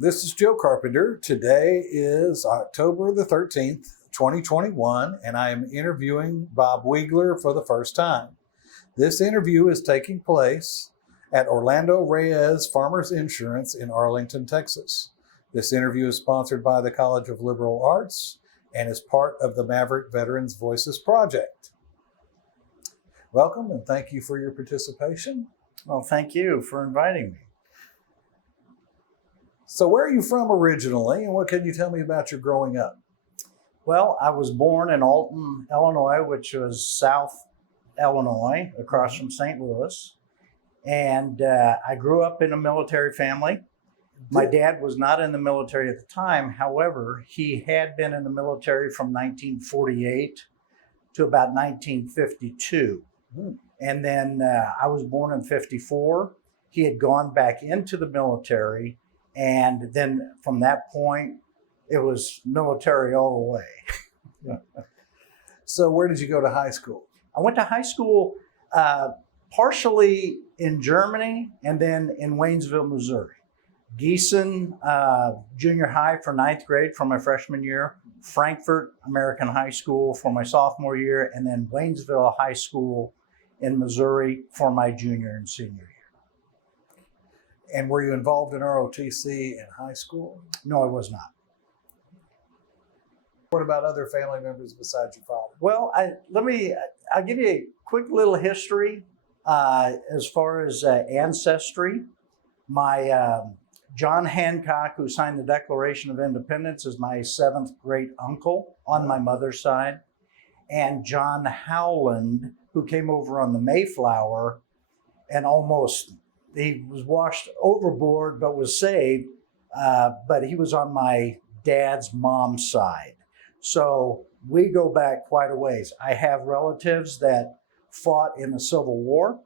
This is Joe Carpenter. Today is October the 13th, 2021, and I am interviewing Bob Weigler for the first time. This interview is taking place at Orlando Reyes Farmers Insurance in Arlington, Texas. This interview is sponsored by the College of Liberal Arts and is part of the Maverick Veterans Voices Project. Welcome and thank you for your participation. Well, thank you for inviting me. So where are you from originally, and what can you tell me about your growing up? Well, I was born in Alton, Illinois, which was South Illinois, across from St. Louis. And I grew up in a military family. My dad was not in the military at the time. However, he had been in the military from 1948 to about 1952. And then I was born in 54. He had gone back into the military. And then from that point, it was military all the way. So where did you go to high school? I went to high school partially in Germany and then in Waynesville, Missouri. Gießen Junior High for 9th grade for my freshman year, Frankfurt American High School for my sophomore year, and then Waynesville High School in Missouri for my junior and senior year. And were you involved in ROTC in high school? No, I was not. What about other family members besides your father? Well, I'll give you a quick little history as far as ancestry. My John Hancock, who signed the Declaration of Independence, is my 7th great uncle on my mother's side. And John Howland, who came over on the Mayflower and he was washed overboard but was saved, but he was on my dad's mom's side. So we go back quite a ways. I have relatives that fought in the Civil War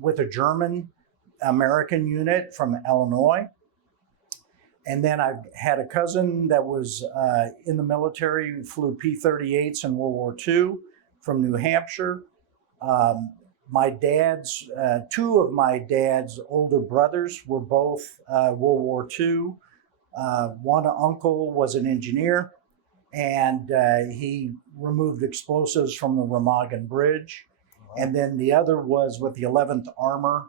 with a German-American unit from Illinois. And then I had a cousin that was in the military, who flew P-38s in World War II from New Hampshire. My dad's, two of my dad's older brothers were both World War II. One uncle was an engineer, and he removed explosives from the Remagen Bridge. And then the other was with the 11th Armor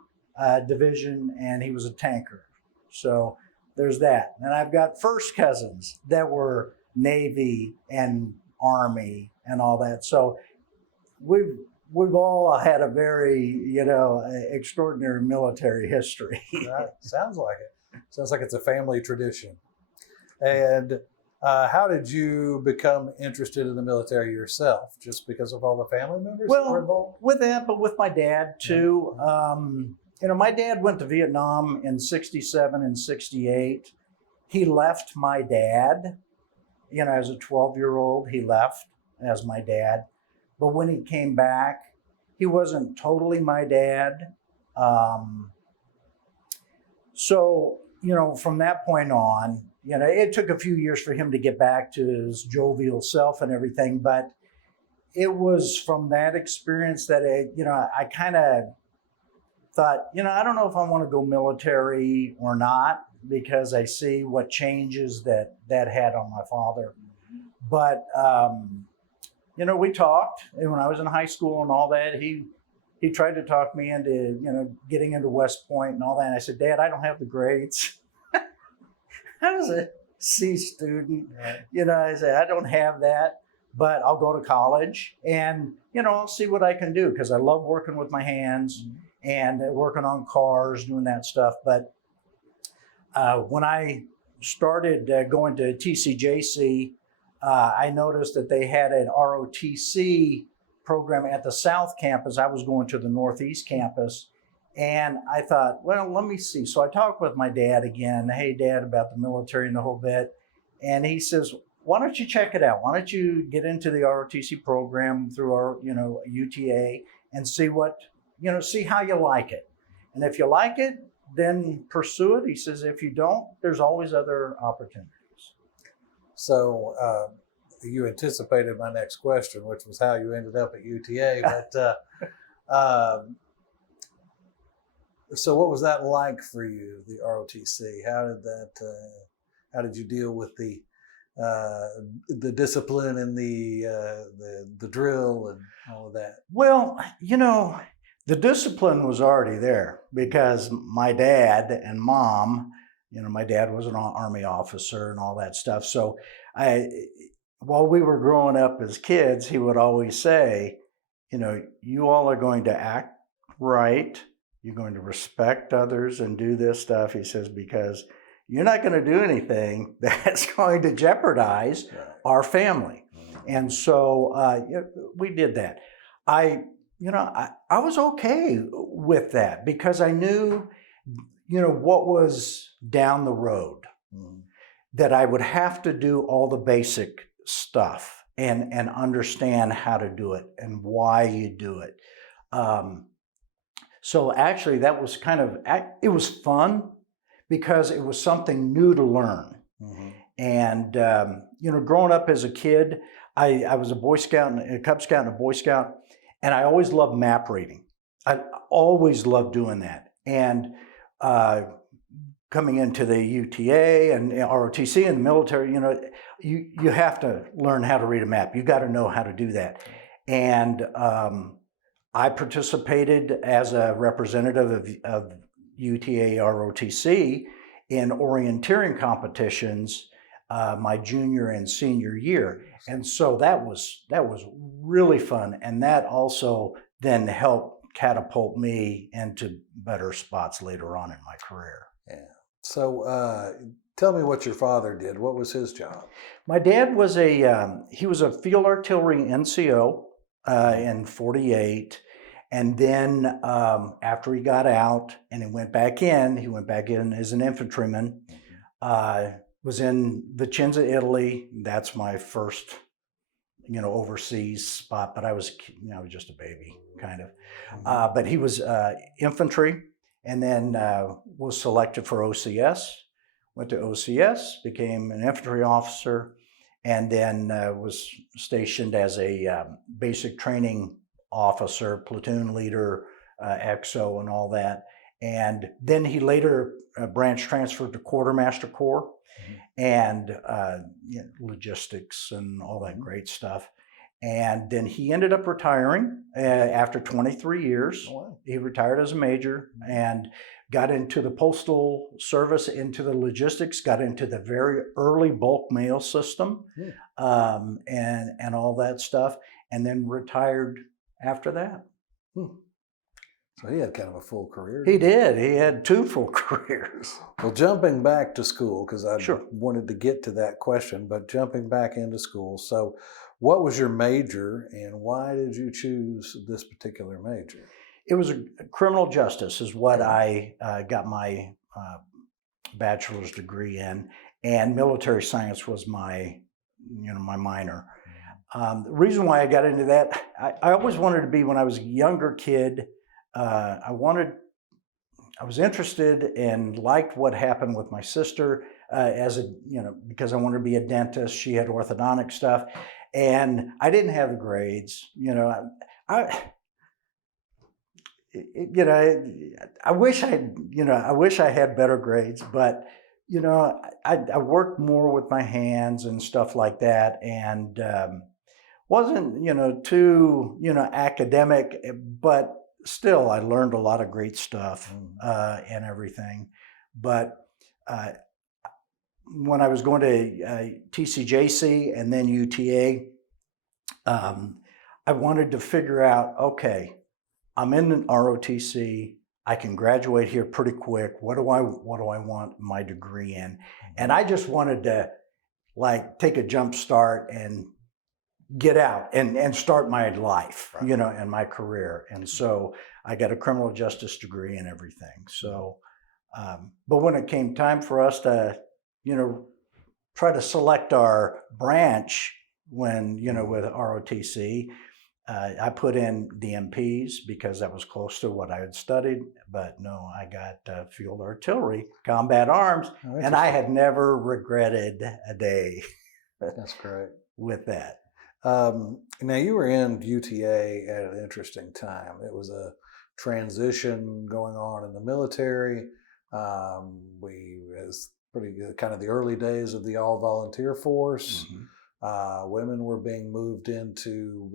Division, and he was a tanker. So there's that. And I've got first cousins that were Navy and Army and all that. So we've all had a very, extraordinary military history. Sounds like it. Sounds like it's a family tradition. And how did you become interested in the military yourself? Just because of all the family members that were involved? With that, but with my dad too. My dad went to Vietnam in 67 and 68. He left my dad, as a 12-year-old, he left as my dad. But when he came back, he wasn't totally my dad. So, from that point on, it took a few years for him to get back to his jovial self and everything. But it was from that experience that, I kind of thought, I don't know if I want to go military or not, because I see what changes that had on my father. But, we talked, and when I was in high school and all that, he tried to talk me into, getting into West Point and all that. And I said, Dad, I don't have the grades. I was a C student. Right. I said, I don't have that, but I'll go to college and, I'll see what I can do, because I love working with my hands and working on cars, doing that stuff. But when I started going to TCJC, I noticed that they had an ROTC program at the South Campus. I was going to the Northeast Campus, and I thought, well, let me see. So I talked with my dad again. Hey, Dad, about the military and the whole bit. And he says, why don't you check it out? Why don't you get into the ROTC program through our, UTA and see see how you like it. And if you like it, then pursue it. He says, if you don't, there's always other opportunities. So you anticipated my next question, which was how you ended up at UTA. But So what was that like for you, the ROTC? How did you deal with the discipline and the drill and all of that? Well, the discipline was already there because my dad and mom, my dad was an Army officer and all that stuff. So while we were growing up as kids, he would always say, you all are going to act right. You're going to respect others and do this stuff. He says, because you're not going to do anything that's going to jeopardize our family. And so we did that. I was okay with that because I knew, what was down the road, that I would have to do all the basic stuff and understand how to do it and why you do it. So actually that was it was fun because it was something new to learn. And, growing up as a kid, I was a Boy Scout, and a Cub Scout and a Boy Scout, and I always loved map reading. I always loved doing that. And coming into the UTA and ROTC and the military, you have to learn how to read a map. You got to know how to do that. And I participated as a representative of UTA ROTC in orienteering competitions my junior and senior year. And so that was really fun. And that also then helped catapult me into better spots later on in my career. Yeah. So tell me what your father did. What was his job? My dad was he was a field artillery NCO in 48. And then after he got out and he went back in as an infantryman, was in Vicenza, Italy. That's my first, overseas spot, but I was just a baby, kind of. But he was infantry, and then was selected for OCS, went to OCS, became an infantry officer, and then was stationed as a basic training officer, platoon leader, XO and all that. And then he later branch transferred to Quartermaster Corps and logistics and all that great stuff. And then he ended up retiring after 23 years. Oh, wow. He retired as a major and got into the postal service, into the logistics, got into the very early bulk mail system, and all that stuff, and then retired after that. So he had kind of a full career. He did. He had 2 full careers. Well, jumping back to school, because I Sure. wanted to get to that question, but jumping back into school. So what was your major and why did you choose this particular major? It was criminal justice is what I got my bachelor's degree in, and military science was my minor. The reason why I got into that, I always wanted to be, when I was a younger kid, I was interested and liked what happened with my sister because I wanted to be a dentist. She had orthodontic stuff, and I didn't have the grades. I wish I had better grades, but I worked more with my hands and stuff like that, and wasn't too academic, but still I learned a lot of great stuff and everything. But when I was going to TCJC and then UTA, I wanted to figure out, okay, I'm in an ROTC. I can graduate here pretty quick. What do I want my degree in? And I just wanted to take a jump start and get out and start my life, and my career. And so I got a criminal justice degree and everything. So, but when it came time for us to, try to select our branch when, with ROTC, I put in the MPs because that was close to what I had studied, but no, I got field artillery, combat arms, and I had never regretted a day. That's great. With that. Now you were in UTA at an interesting time. It was a transition going on in the military. As pretty good, kind of the early days of the all volunteer force. Women were being moved into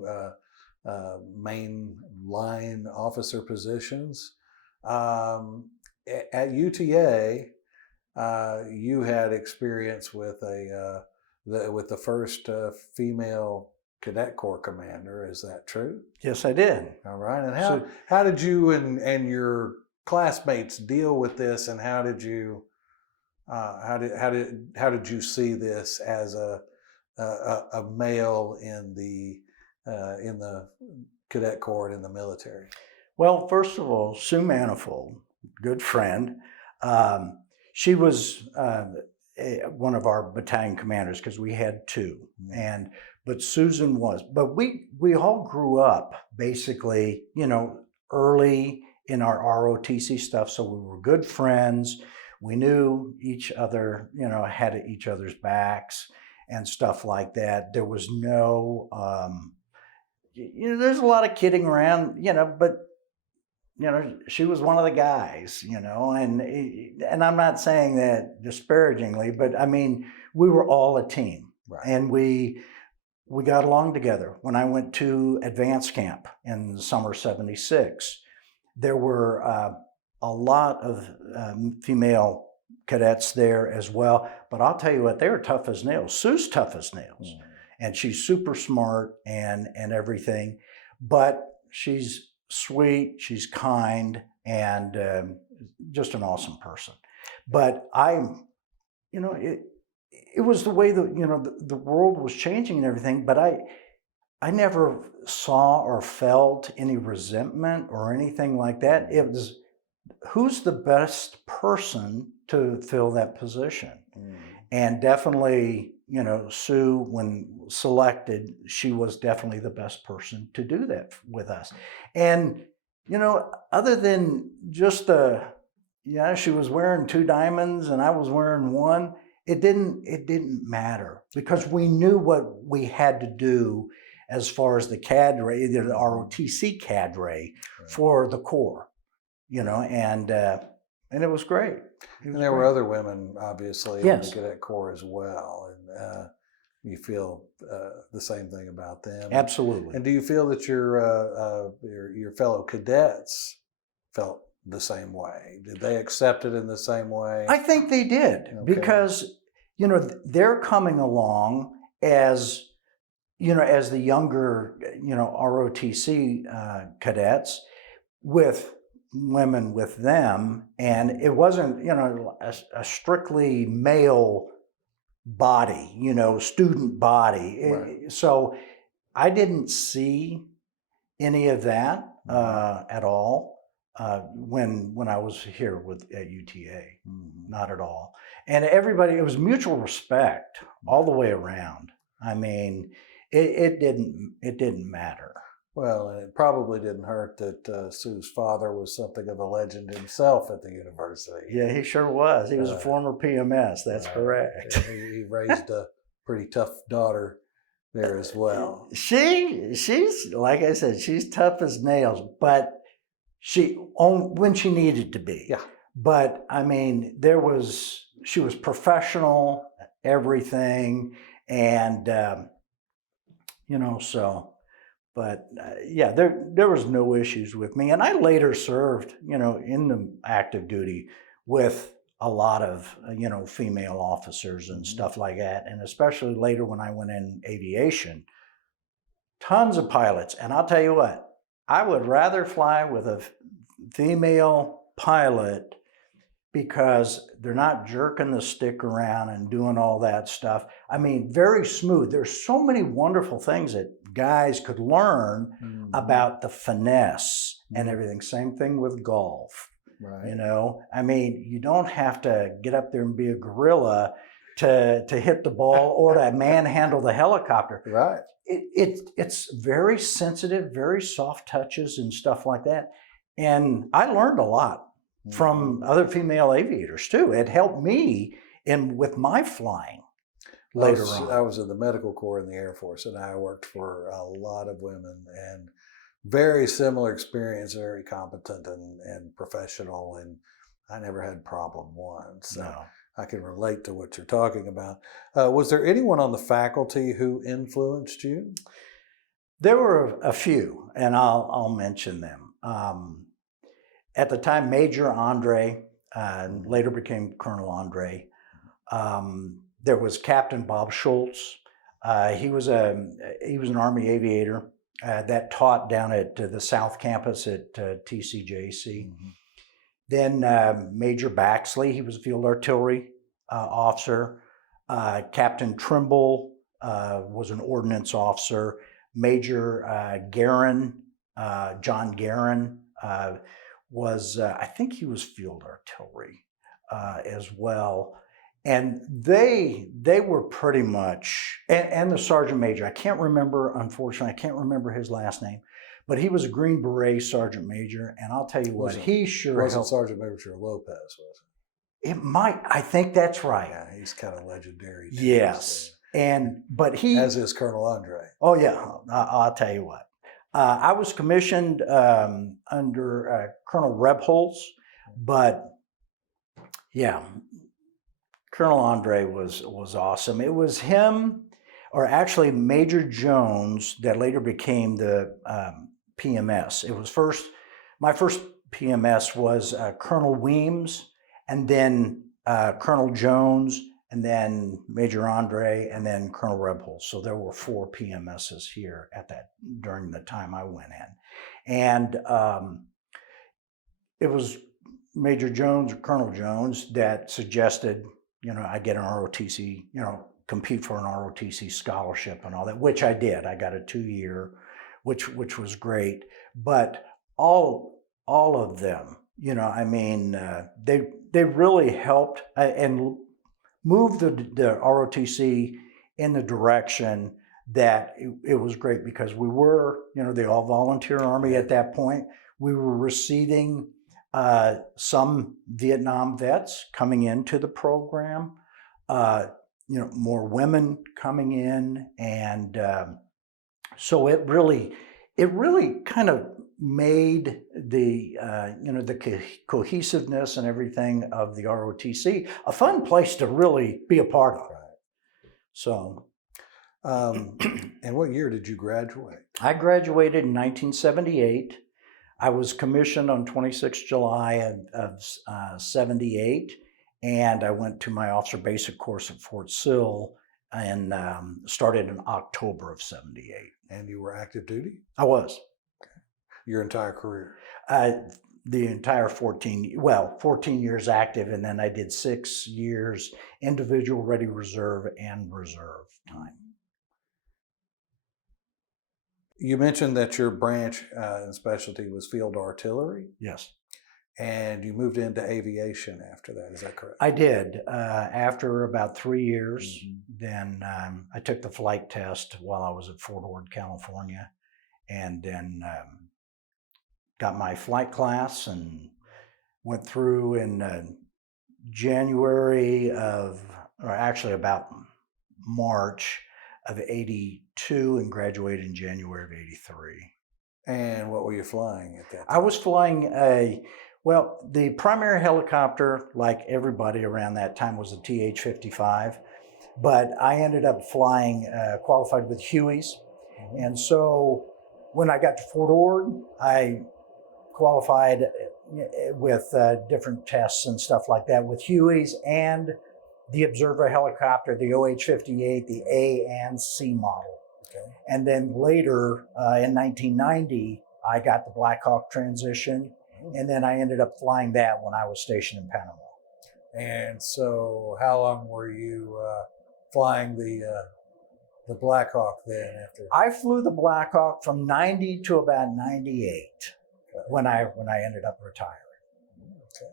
main line officer positions. At UTA, you had experience with the first female cadet corps commander. Is that true? Yes, I did. All right. And how did you and your classmates deal with this, and how did you see this as a male in the cadet corps and in the military? Well, first of all, Sue Manifold, good friend. She was one of our battalion commanders because we had two, but Susan was. But we all grew up basically, early in our ROTC stuff, so we were good friends. We knew each other, had each other's backs and stuff like that. There was no, there's a lot of kidding around, but she was one of the guys, and I'm not saying that disparagingly, but I mean, we were all a team, right. And we got along together. When I went to advanced camp in the summer '76, there were a lot of female cadets there as well. But I'll tell you what, they were tough as nails. Sue's tough as nails, and she's super smart and everything, but she's sweet, she's kind, and just an awesome person. But it was the way that the world was changing and everything. But I never saw or felt any resentment or anything like that. It was, who's the best person to fill that position? And definitely, Sue, when selected, she was definitely the best person to do that with us. And, other than just she was wearing 2 diamonds and I was wearing 1, it didn't matter, because we knew what we had to do as far as the cadre, the ROTC cadre, for the Corps, and it was great. And there were other women, obviously, in the Cadet Corps as well, and you feel the same thing about them. Absolutely. And do you feel that your fellow cadets felt the same way? Did they accept it in the same way? I think they did, because they're coming along as the younger ROTC cadets, with women with them, and it wasn't a strictly male body, student body. Right. So I didn't see any of that at all when I was here at UTA. Not at all. And everybody, it was mutual respect all the way around. I mean, it didn't matter. Well, and it probably didn't hurt that Sue's father was something of a legend himself at the university. Yeah, he sure was. He was a former PMS. That's correct. He raised a pretty tough daughter there as well. She's like I said, she's tough as nails, but when she needed to be. Yeah. But I mean, she was professional, everything, and so. But there was no issues with me. And I later served, in the active duty with a lot of, female officers and stuff like that. And especially later when I went in aviation, tons of pilots. And I'll tell you what, I would rather fly with a female pilot, because they're not jerking the stick around and doing all that stuff. I mean, very smooth. There's so many wonderful things that guys could learn about the finesse and everything. Same thing with golf. Right. I mean, you don't have to get up there and be a gorilla to hit the ball or to manhandle the helicopter. Right. It's very sensitive, very soft touches and stuff like that. And I learned a lot from other female aviators too. It helped me with my flying later on. I was in the medical corps in the Air Force, and I worked for a lot of women, and very similar experience, very competent and professional, and I never had problem one. So No. I can relate to what you're talking about. Was there anyone on the faculty who influenced you? There were a few, and I'll mention them. At the time, Major Andre, and later became Colonel Andre. There was Captain Bob Schultz. He was an Army aviator that taught down at the South Campus at TCJC. Mm-hmm. Then Major Baxley, he was a field artillery officer. Captain Trimble was an ordnance officer. Major Guerin, John Guerin, was, I think he was field artillery as well. And they were pretty much, and the Sergeant Major, I can't remember, unfortunately, I can't remember his last name, but he was a Green Beret Sergeant Major, and I'll tell you what, he sure wasn't helped. Sergeant Major Lopez, was it? It might, I think that's right. Yeah, he's kind of legendary. Yes, but he, as is Colonel Andre. oh yeah, I'll tell you what. I was commissioned under Colonel Rebholz, but yeah, Colonel Andre was awesome. It was him, or actually Major Jones, that later became the PMS. It was my first PMS was Colonel Weems, and then Colonel Jones, and then Major Andre, and then Colonel Rebholz. So there were 4 PMSs here during the time I went in. And it was Major Jones or Colonel Jones that suggested, I get an ROTC, compete for an ROTC scholarship and all that, which I did. I got a 2-year, which was great. But all of them, they really helped and moved the ROTC in the direction that it was great, because we were, the all-volunteer Army at that point. We were receiving some Vietnam vets coming into the program, more women coming in, and so it really kind of made the the cohesiveness and everything of the ROTC a fun place to really be a part of. So, and what year did you graduate? I graduated in 1978. I was commissioned on 26 July of 78, and I went to my officer basic course at Fort Sill and started in October of 78. And you were active duty? I was. Your entire career? The entire 14 years active, and then I did 6 years individual ready reserve and reserve time. You mentioned that your branch and specialty was field artillery? Yes. And you moved into aviation after that, is that correct? I did. After about 3 years, then I took the flight test while I was at Fort Ord, California, and then got my flight class and went through in January about March of 82 and graduated in January of 83. And what were you flying at that time? I was flying the primary helicopter, like everybody around that time, was a TH-55, but I ended up flying, qualified with Hueys. Mm-hmm. And so when I got to Fort Ord, I qualified with different tests and stuff like that with Hueys and the observer helicopter, the OH-58, the A and C model. Okay. And then later in 1990, I got the Black Hawk transition, and then I ended up flying that when I was stationed in Panama. And so how long were you flying the Black Hawk then after? I flew the Black Hawk from 90 to about 98 when I ended up retiring. Okay.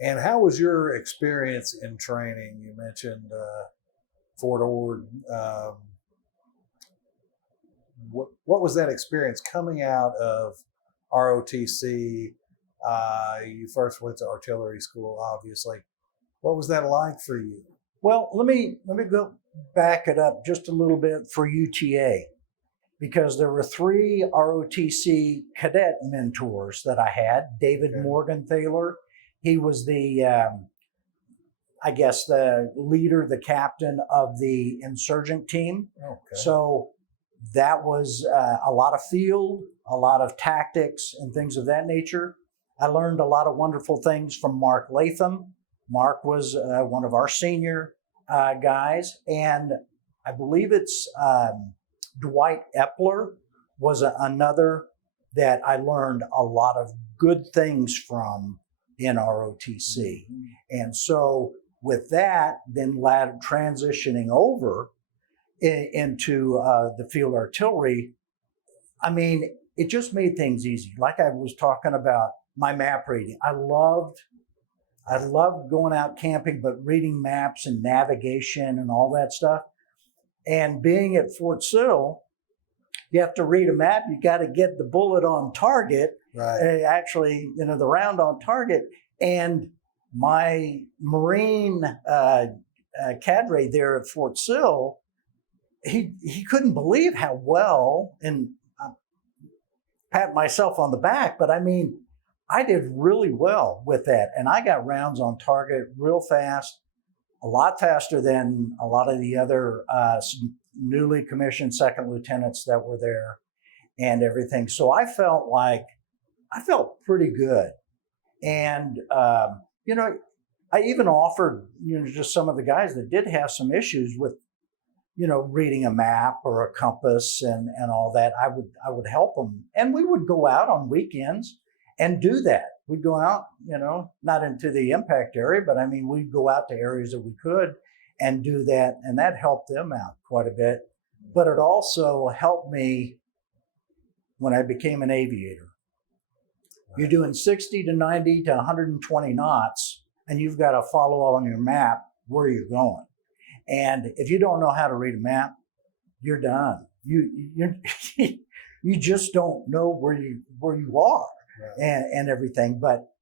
And how was your experience in training? You mentioned Fort Ord. What was that experience coming out of ROTC? You first went to artillery school, obviously. What was that like for you? Well, let me go back it up just a little bit for UTA, because there were 3 ROTC cadet mentors that I had. David Morgenthaler, he was the, I guess, the leader, the captain of the insurgent team. Okay. So that was a lot of field, a lot of tactics and things of that nature. I learned a lot of wonderful things from Mark Latham. Mark was one of our senior guys, and I believe it's Dwight Epler was another that I learned a lot of good things from in ROTC. And so with that, then transitioning over into the field artillery, I mean, it just made things easy. Like I was talking about my map reading. I loved going out camping, but reading maps and navigation and all that stuff. And being at Fort Sill, you have to read a map. You got to get the bullet on target. Right. Actually, the round on target. And my Marine cadre there at Fort Sill, he couldn't believe how well, and I'm patting myself on the back, but I mean, I did really well with that. And I got rounds on target real fast, a lot faster than a lot of the other newly commissioned second lieutenants that were there and everything. So I felt pretty good. And, I even offered, just some of the guys that did have some issues with, reading a map or a compass and all that, I would help them. And we would go out on weekends and do that. We'd go out, not into the impact area, but I mean, we'd go out to areas that we could and do that. And that helped them out quite a bit. But it also helped me when I became an aviator. Right. You're doing 60 to 90 to 120 knots, and you've got to follow on your map where you're going. And if you don't know how to read a map, you're done. You just don't know where you are. Right. And everything. But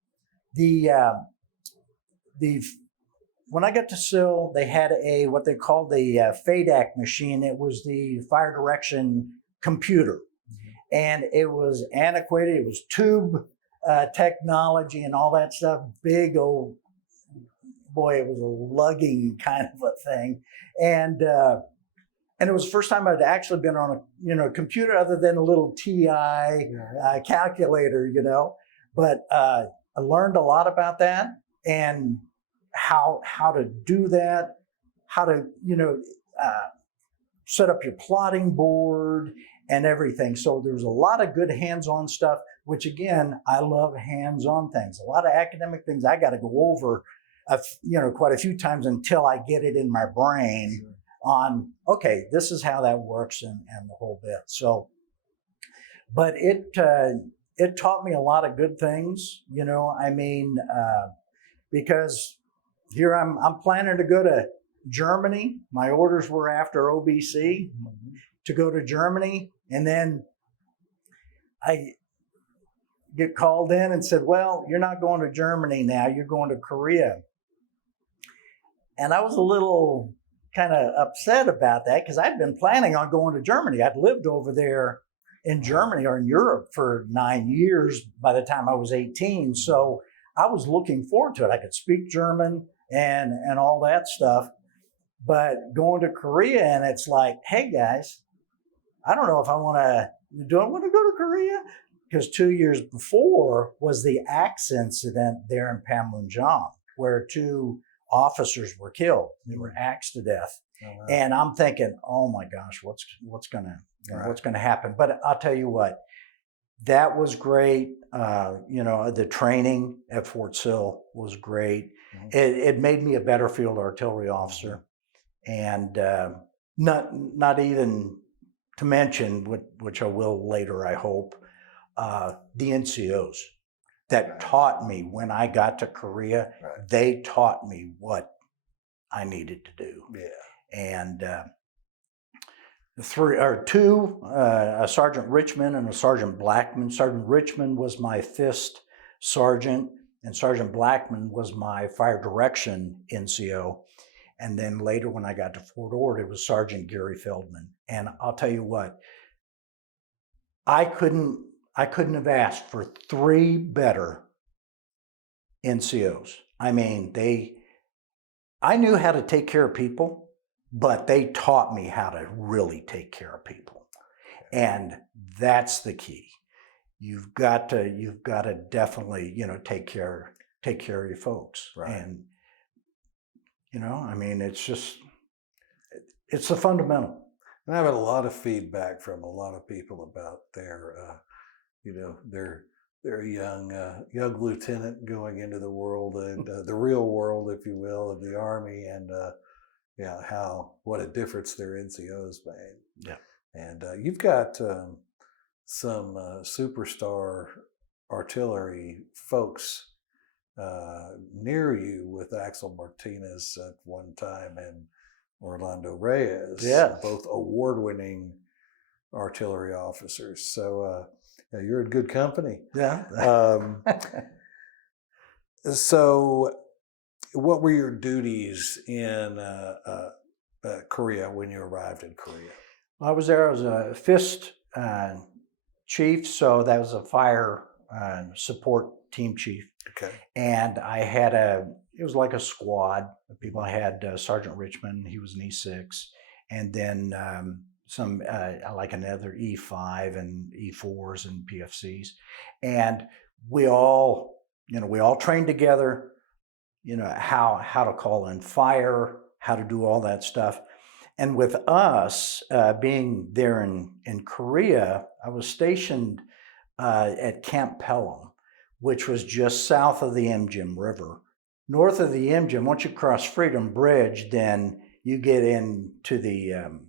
when I got to SIL, they had what they called the FADAC machine. It was the fire direction computer. Mm-hmm. And it was antiquated. It was tube technology and all that stuff. Big old, boy, it was a lugging kind of a thing. And it was the first time I'd actually been on a computer other than a little TI calculator, But I learned a lot about that and how to do that, how to set up your plotting board and everything. So there was a lot of good hands-on stuff, which again, I love hands-on things. A lot of academic things I got to go over, quite a few times until I get it in my brain. Sure. On, okay, this is how that works and the whole bit. So, but it taught me a lot of good things, because here I'm planning to go to Germany. My orders were after OBC to go to Germany. And then I get called in and said, well, you're not going to Germany now, you're going to Korea. And I was a little kind of upset about that because I'd been planning on going to Germany. I'd lived over there in Germany or in Europe for 9 years by the time I was 18. So I was looking forward to it. I could speak German and all that stuff. But going to Korea and it's like, hey guys, I don't know if do I want to go to Korea? Because 2 years before was the axe incident there in Panmunjom, where 2 officers were killed. They were axed to death. Oh, wow. And I'm thinking, oh my gosh, what's gonna happen? But I'll tell you what, that was great. The training at Fort Sill was great. Mm-hmm. It made me a better field artillery officer. And not even to mention, which I will later, I hope, the NCOs. That taught me when I got to Korea, right. They taught me what I needed to do. Yeah. And 2, a Sergeant Richmond and a Sergeant Blackman. Sergeant Richmond was my fist sergeant, and Sergeant Blackman was my fire direction NCO. And then later when I got to Fort Ord, it was Sergeant Gary Feldman. And I'll tell you what, I couldn't have asked for 3 better NCOs. I mean, I knew how to take care of people, but they taught me how to really take care of people. And that's the key. You've got to definitely, take care of your folks. Right. And, I mean, it's the fundamental. And I've had a lot of feedback from a lot of people about their young lieutenant going into the world and the real world, if you will, of the Army, and what a difference their NCOs made. Yeah. And you've got some superstar artillery folks near you with Axel Martinez at one time and Orlando Reyes, both award-winning artillery officers. So you're in good company. Yeah. So what were your duties in Korea when you arrived in Korea? I was there. I was a FIST chief, so that was a fire support team chief. Okay. And I had it was like a squad of people. I had Sergeant Richmond, he was an E6, and then some like another E5 and E4s and PFCs. And we all trained together, how to call in fire, how to do all that stuff. And with us being there in Korea, I was stationed at Camp Pelham, which was just south of the Imjim River. North of the Imjim, once you cross Freedom Bridge, then you get into the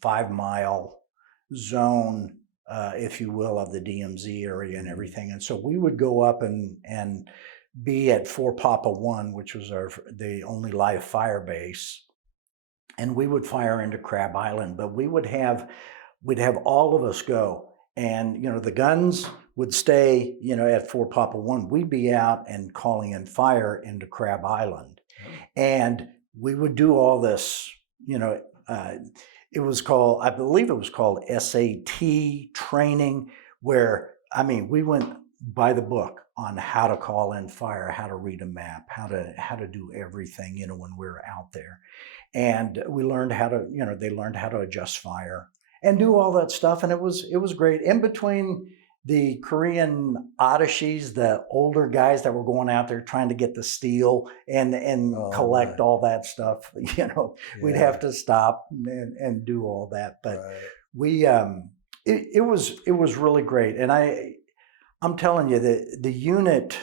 5-mile zone, if you will, of the DMZ area and everything. And so we would go up and be at Fort Papa 1, which was the only live fire base. And we would fire into Crab Island, but we'd have all of us go. And, the guns would stay, at Fort Papa 1. We'd be out and calling in fire into Crab Island. And we would do all this, it was called, I believe it was called SAT training, where, we went by the book on how to call in fire, how to read a map, how to do everything, when we were out there. And we learned how to, they learned how to adjust fire and do all that stuff. And it was great. In between the Korean attaches, the older guys that were going out there trying to get the steel and collect all that stuff, we'd have to stop and do all that. But it was really great. And I'm telling you, the unit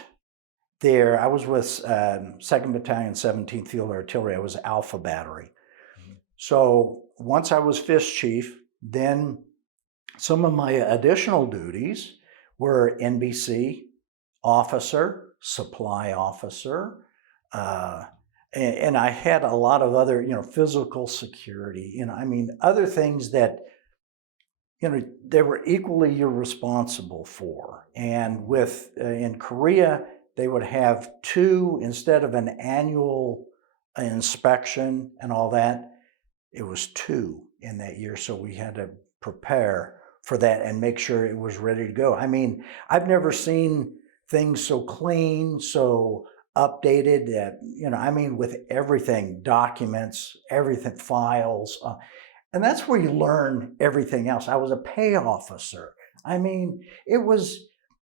there, I was with 2nd Battalion, 17th Field Artillery. I was Alpha Battery. So once I was FIST chief, then some of my additional duties were NBC officer, supply officer, and I had a lot of other, physical security, other things that, they were equally you're responsible for. And in Korea, they would have 2 instead of an annual inspection and all that. It was 2 in that year, so we had to prepare for that and make sure it was ready to go. I've never seen things so clean, so updated that, with everything, documents, everything, files, and that's where you learn everything else. I was a pay officer.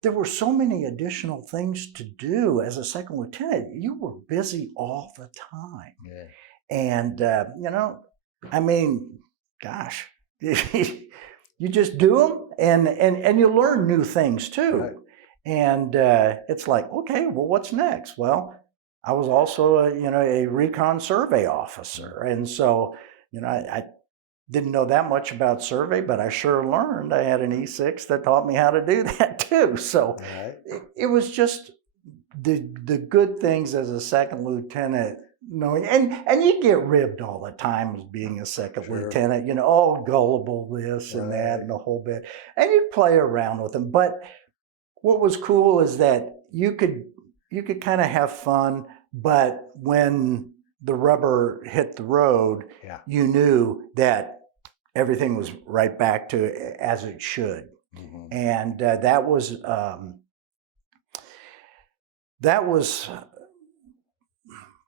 There were so many additional things to do as a second lieutenant. You were busy all the time. Yeah. And, gosh, you just do them and you learn new things too. Right. And it's like, okay, well, what's next? Well, I was also a recon survey officer. And so, I didn't know that much about survey, but I sure learned. I had an E6 that taught me how to do that too. So it was just the good things as a second lieutenant, knowing, and you get ribbed all the time as being a second lieutenant, gullible this and that and the whole bit. And you play around with them. But what was cool is that you could kind of have fun, but when the rubber hit the road, you knew that everything was right back to as it should. Mhm. And that was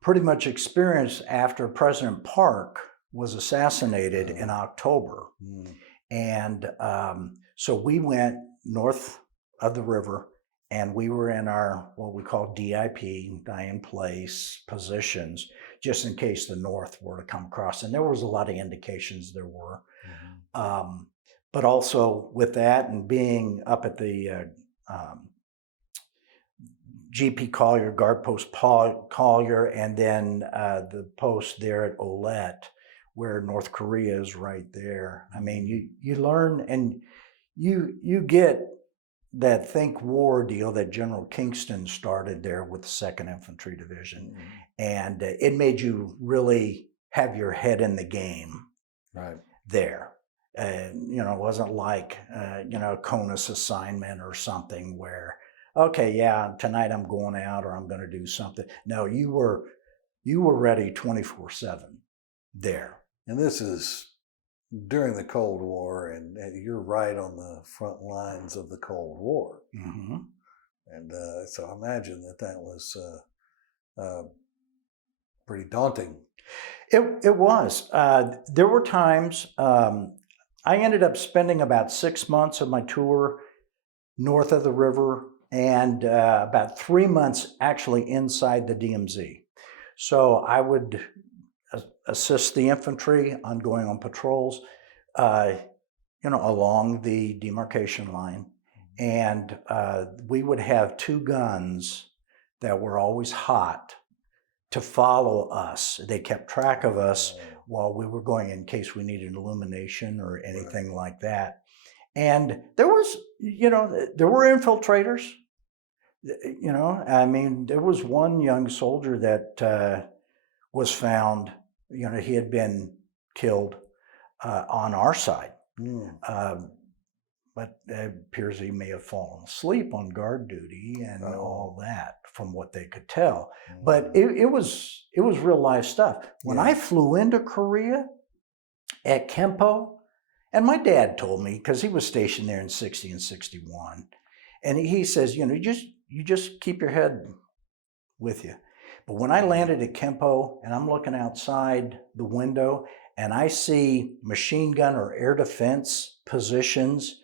pretty much experienced after President Park was assassinated in October. Mm. And so we went north of the river, and we were in our what we call DIP, die in place positions, just in case the North were to come across. And there was a lot of indications there were. Mhm. But also with that and being up at the GP Collier, Guard Post Collier, and then the post there at Olette, where North Korea is right there. I mean, you learn and you get that think war deal that General Kingston started there with the 2nd Infantry Division. Mhm. And it made you really have your head in the game Right. there. You know, it wasn't like, you know, a CONUS assignment or something where, okay, yeah, tonight I'm going out or I'm going to do something. No, you were ready 24/7 there. And this is during the Cold War, and you're right on the front lines of the Cold War. Mm-hmm. And so I imagine that was pretty daunting. It was. There were times I ended up spending about 6 months of my tour north of the river and about 3 months actually inside the DMZ. So I would assist the infantry on going on patrols, you know, along the demarcation line. And we would have 2 guns that were always hot to follow us. They kept track of us while we were going in case we needed illumination or anything like that. And there was, you know, there were infiltrators. You know, I mean, there was one young soldier that was found, you know, he had been killed on our side. Mm. But it appears he may have fallen asleep on guard duty and all that from what they could tell. But it was real life stuff. When I flew into Korea at Kempo, and my dad told me, because he was stationed there in 60 and 61, and he says, you know, you just keep your head with you. But when I landed at Kempo and I'm looking outside the window and I see machine gun or air defense positions,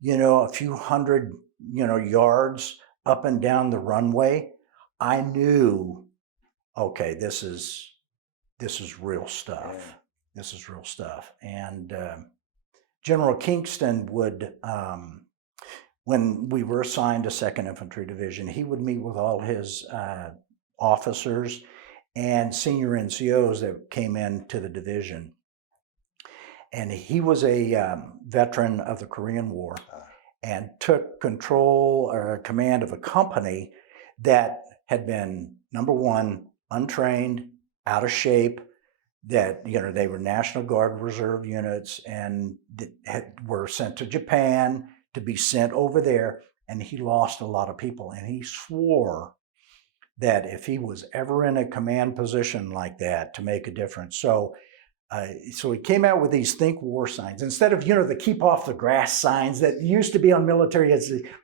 you know, a few hundred, you know, yards up and down the runway, I knew, okay, this is real stuff. Yeah. This is real stuff. And General Kingston would, when we were assigned to 2nd Infantry Division, he would meet with all his officers and senior NCOs that came into the division. And he was a veteran of the Korean War and took control or command of a company that had been, number one, untrained, out of shape, that, you know, they were National Guard Reserve units and were sent to Japan to be sent over there. And he lost a lot of people. And he swore that if he was ever in a command position like that, to make a difference. So he came out with these think war signs instead of, you know, the keep off the grass signs that used to be on military.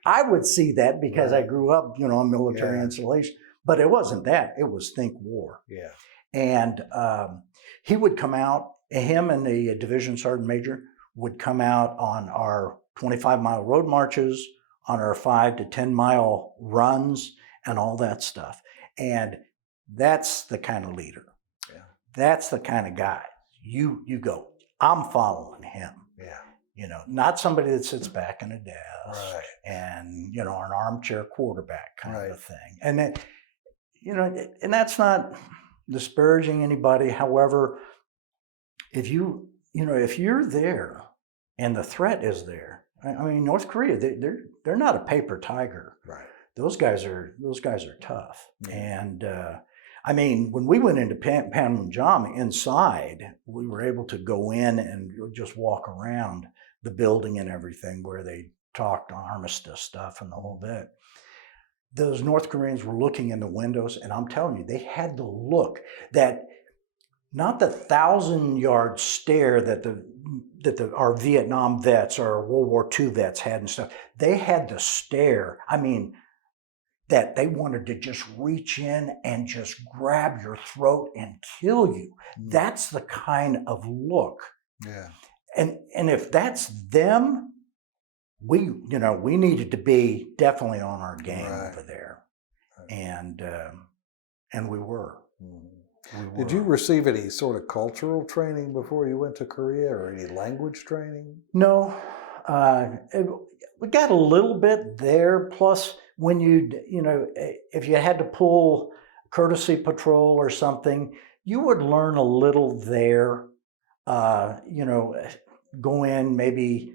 I would see that because I grew up, you know, on military installation, but it wasn't that. It was think war. Yeah. And he would come out, him and the division sergeant major would come out on our 25-mile road marches, on our 5 to 10 mile runs and all that stuff. And that's the kind of leader. Yeah. That's the kind of guy. You go, I'm following him. Yeah. You know, not somebody that sits back in a desk Right. and, you know, an armchair quarterback kind Right. of a thing. And then, you know, and that's not disparaging anybody. However, if you know, if you're there and the threat is there, I mean, North Korea, they're not a paper tiger. Right. Those guys are tough. Yeah. And I mean, when we went into Panmunjom inside, we were able to go in and just walk around the building and everything where they talked armistice stuff and the whole bit. Those North Koreans were looking in the windows, and I'm telling you, they had the look that not the 1,000-yard stare that our Vietnam vets or World War II vets had and stuff. They had the stare. I mean, that they wanted to just reach in and just grab your throat and kill you. That's the kind of look. Yeah. And if that's them, we needed to be definitely on our game over there. Right. And we were. Did you receive any sort of cultural training before you went to Korea, or any language training? No. We got a little bit there. Plus, when if you had to pull courtesy patrol or something, you would learn a little there. Go in, maybe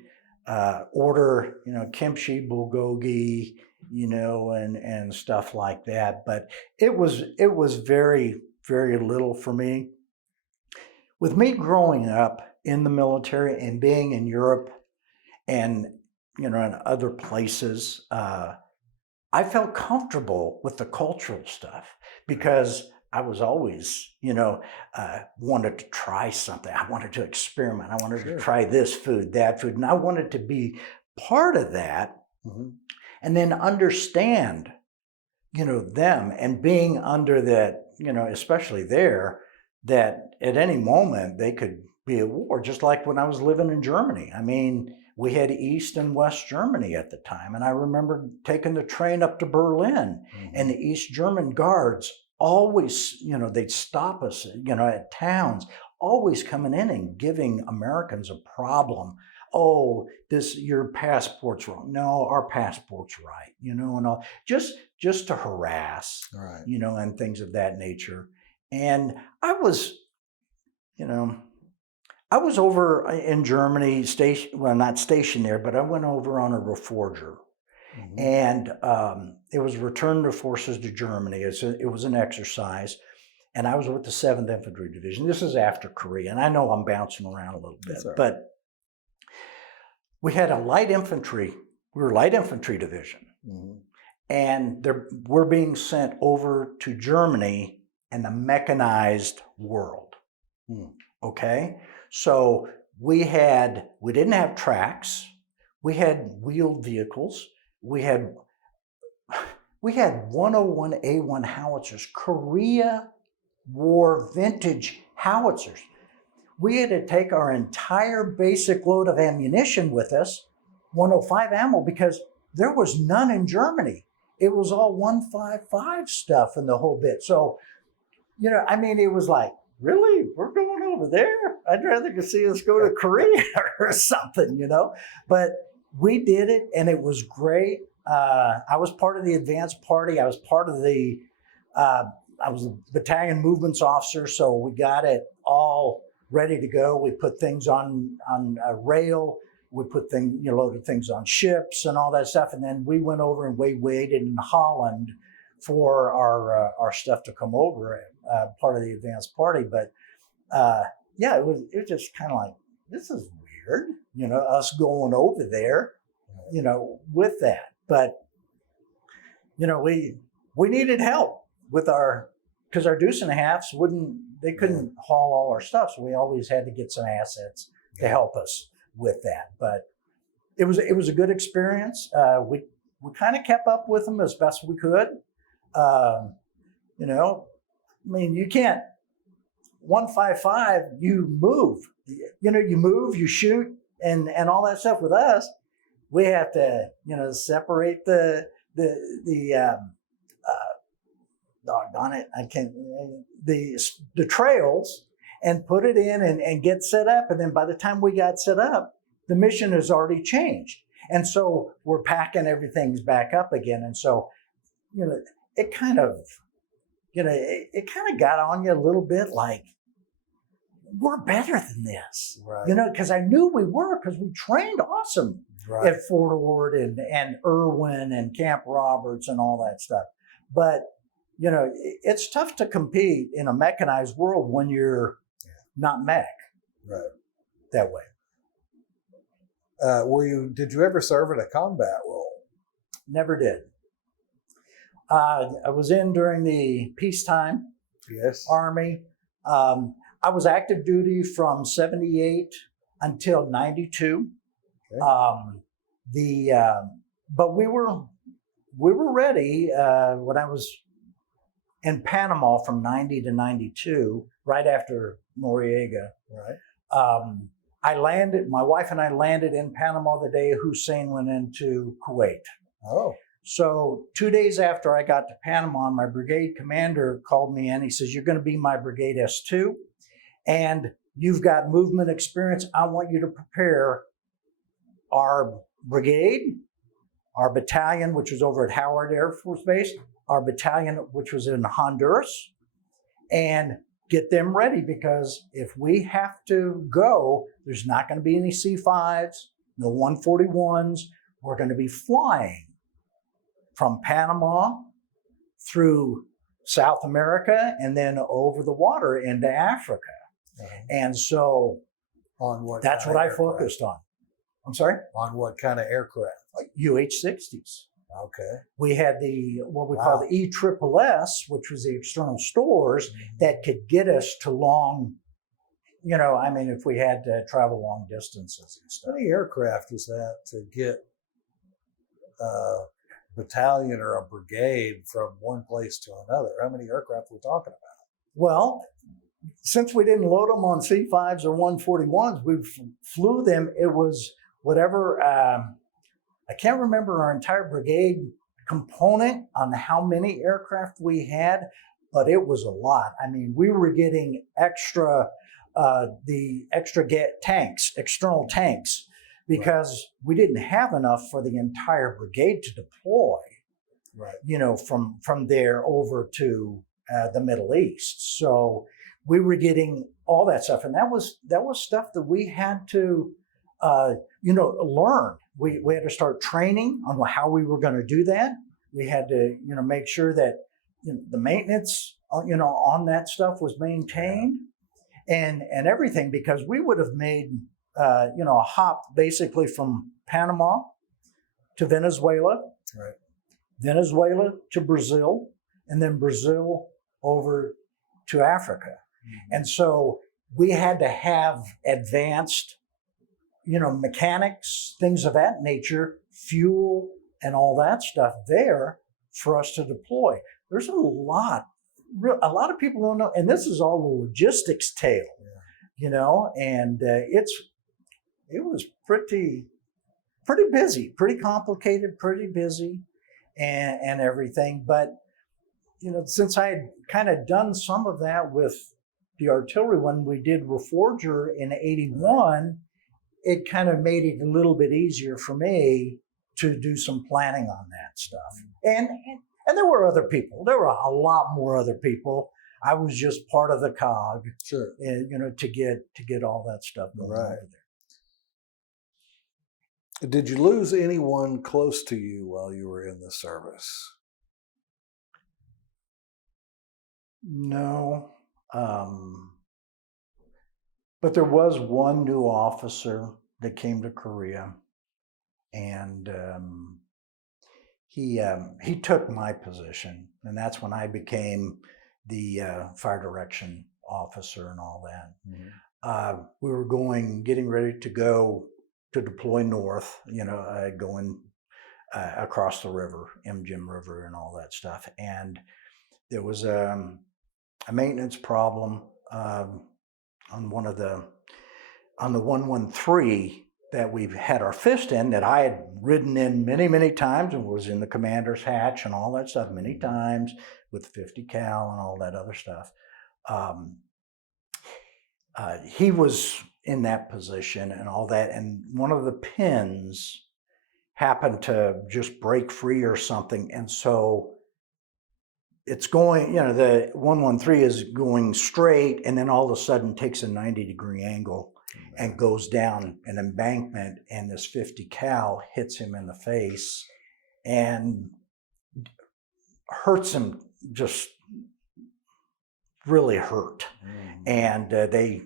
order, kimchi bulgogi, and stuff like that. But it was very, very little for me. With me growing up in the military and being in Europe and, in other places, I felt comfortable with the cultural stuff because I was always, wanted to try something. I wanted to experiment. I wanted to try this food, that food. And I wanted to be part of that and then understand, them, and being under that, especially there, that at any moment they could be at war, just like when I was living in Germany. I mean, we had East and West Germany at the time. And I remember taking the train up to Berlin, and the East German guards always, they'd stop us, at towns, always coming in and giving Americans a problem. Oh, your passport's wrong. No, our passport's right, and all, just to harass, right. And things of that nature. And I was over in Germany, not stationed there, but I went over on a reforger. And it was return to forces to Germany. It was an exercise. And I was with the 7th Infantry Division. This is after Korea. And I know I'm bouncing around a little bit, but we had a light infantry. We were light infantry division. And we're being sent over to Germany and the mechanized world. Okay? So we didn't have tracks. We had wheeled vehicles. We had 101A1 howitzers, Korea War vintage howitzers. We had to take our entire basic load of ammunition with us, 105 ammo, because there was none in Germany. It was all 155 stuff and the whole bit. So, it was like, really? We're going over there? I'd rather see us go to Korea or something, But we did it, and it was great. I was part of the advance party. I was part of I was a battalion movements officer, so we got it all ready to go. We put things on a rail. We put loaded things on ships and all that stuff. And then we went over and we waited in Holland for our stuff to come over, part of the advanced party. But it was just kind of like, this is weird, us going over there, with that. But, we needed help with because our deuce and a halves couldn't haul all our stuff. So we always had to get some assets to help us with that. But it was a good experience. We kind of kept up with them as best we could. You can't 155, you move, you move, you shoot and all that stuff. With us, we have to, separate the doggone it, I can't, the trails and put it in and get set up. And then by the time we got set up, the mission has already changed. And so we're packing everything back up again. And so, it kind of got on you a little bit like, we're better than this, right. Because I knew we were, because we trained awesome at Fort Ord and Irwin and Camp Roberts and all that stuff. But, it's tough to compete in a mechanized world when you're not mech that way. Did you ever serve in a combat role? Never did. I was in during the peacetime Army. I was active duty from 78 until 92. Okay. But we were ready when I was in Panama from 90 to 92, right after Noriega. Right. My wife and I landed in Panama the day Hussein went into Kuwait. Oh. So 2 days after I got to Panama, my brigade commander called me in. He says, "You're going to be my brigade S2, and you've got movement experience. I want you to prepare our brigade, our battalion, which was over at Howard Air Force Base, our battalion, which was in Honduras, and get them ready, because if we have to go, there's not going to be any C-5s, no 141s. We're going to be flying from Panama through South America and then over the water into Africa." And so that's what I focused on. I'm sorry? On what kind of aircraft? UH-60s. Okay. We had what we call the ESSS, which was the external stores that could get us to long, if we had to travel long distances and stuff. How many aircraft is that to get a battalion or a brigade from one place to another? How many aircraft are we talking about? Well, since we didn't load them on C-5s or 141s, we flew them. It was whatever, I can't remember our entire brigade component on how many aircraft we had, but it was a lot. I mean, we were getting tanks, external tanks, because we didn't have enough for the entire brigade to deploy, right? From there over to the Middle East. So we were getting all that stuff, and that was stuff that we had to, learn. We had to start training on how we were going to do that. We had to, make sure that the maintenance, on that stuff was maintained, and everything, because we would have made, a hop basically from Panama to Venezuela, right? Venezuela to Brazil, and then Brazil over to Africa. And so we had to have advanced, mechanics, things of that nature, fuel, and all that stuff there for us to deploy. There's a lot of people don't know, and this is all the logistics tale, and it was pretty busy, pretty complicated, pretty busy, and everything. But since I had kind of done some of that with the artillery when we did Reforger in '81, it kind of made it a little bit easier for me to do some planning on that stuff. And there were other people. There were a lot more other people. I was just part of the cog, Sure. To get all that stuff going Right. over there. Did you lose anyone close to you while you were in the service? No. But there was one new officer that came to Korea, and he took my position, and that's when I became the fire direction officer and all that. Mm-hmm. We were getting ready to go to deploy north, going across the river, Jim River, and all that stuff, and there was a maintenance problem on the 113 that we've had our fist in, that I had ridden in many, many times and was in the commander's hatch and all that stuff many times with 50 cal and all that other stuff. He was in that position and all that, and one of the pins happened to just break free or something, and so it's going, the 113 is going straight, and then all of a sudden takes a 90-degree angle and goes down an embankment, and this 50 cal hits him in the face and hurts him, just really hurt. And they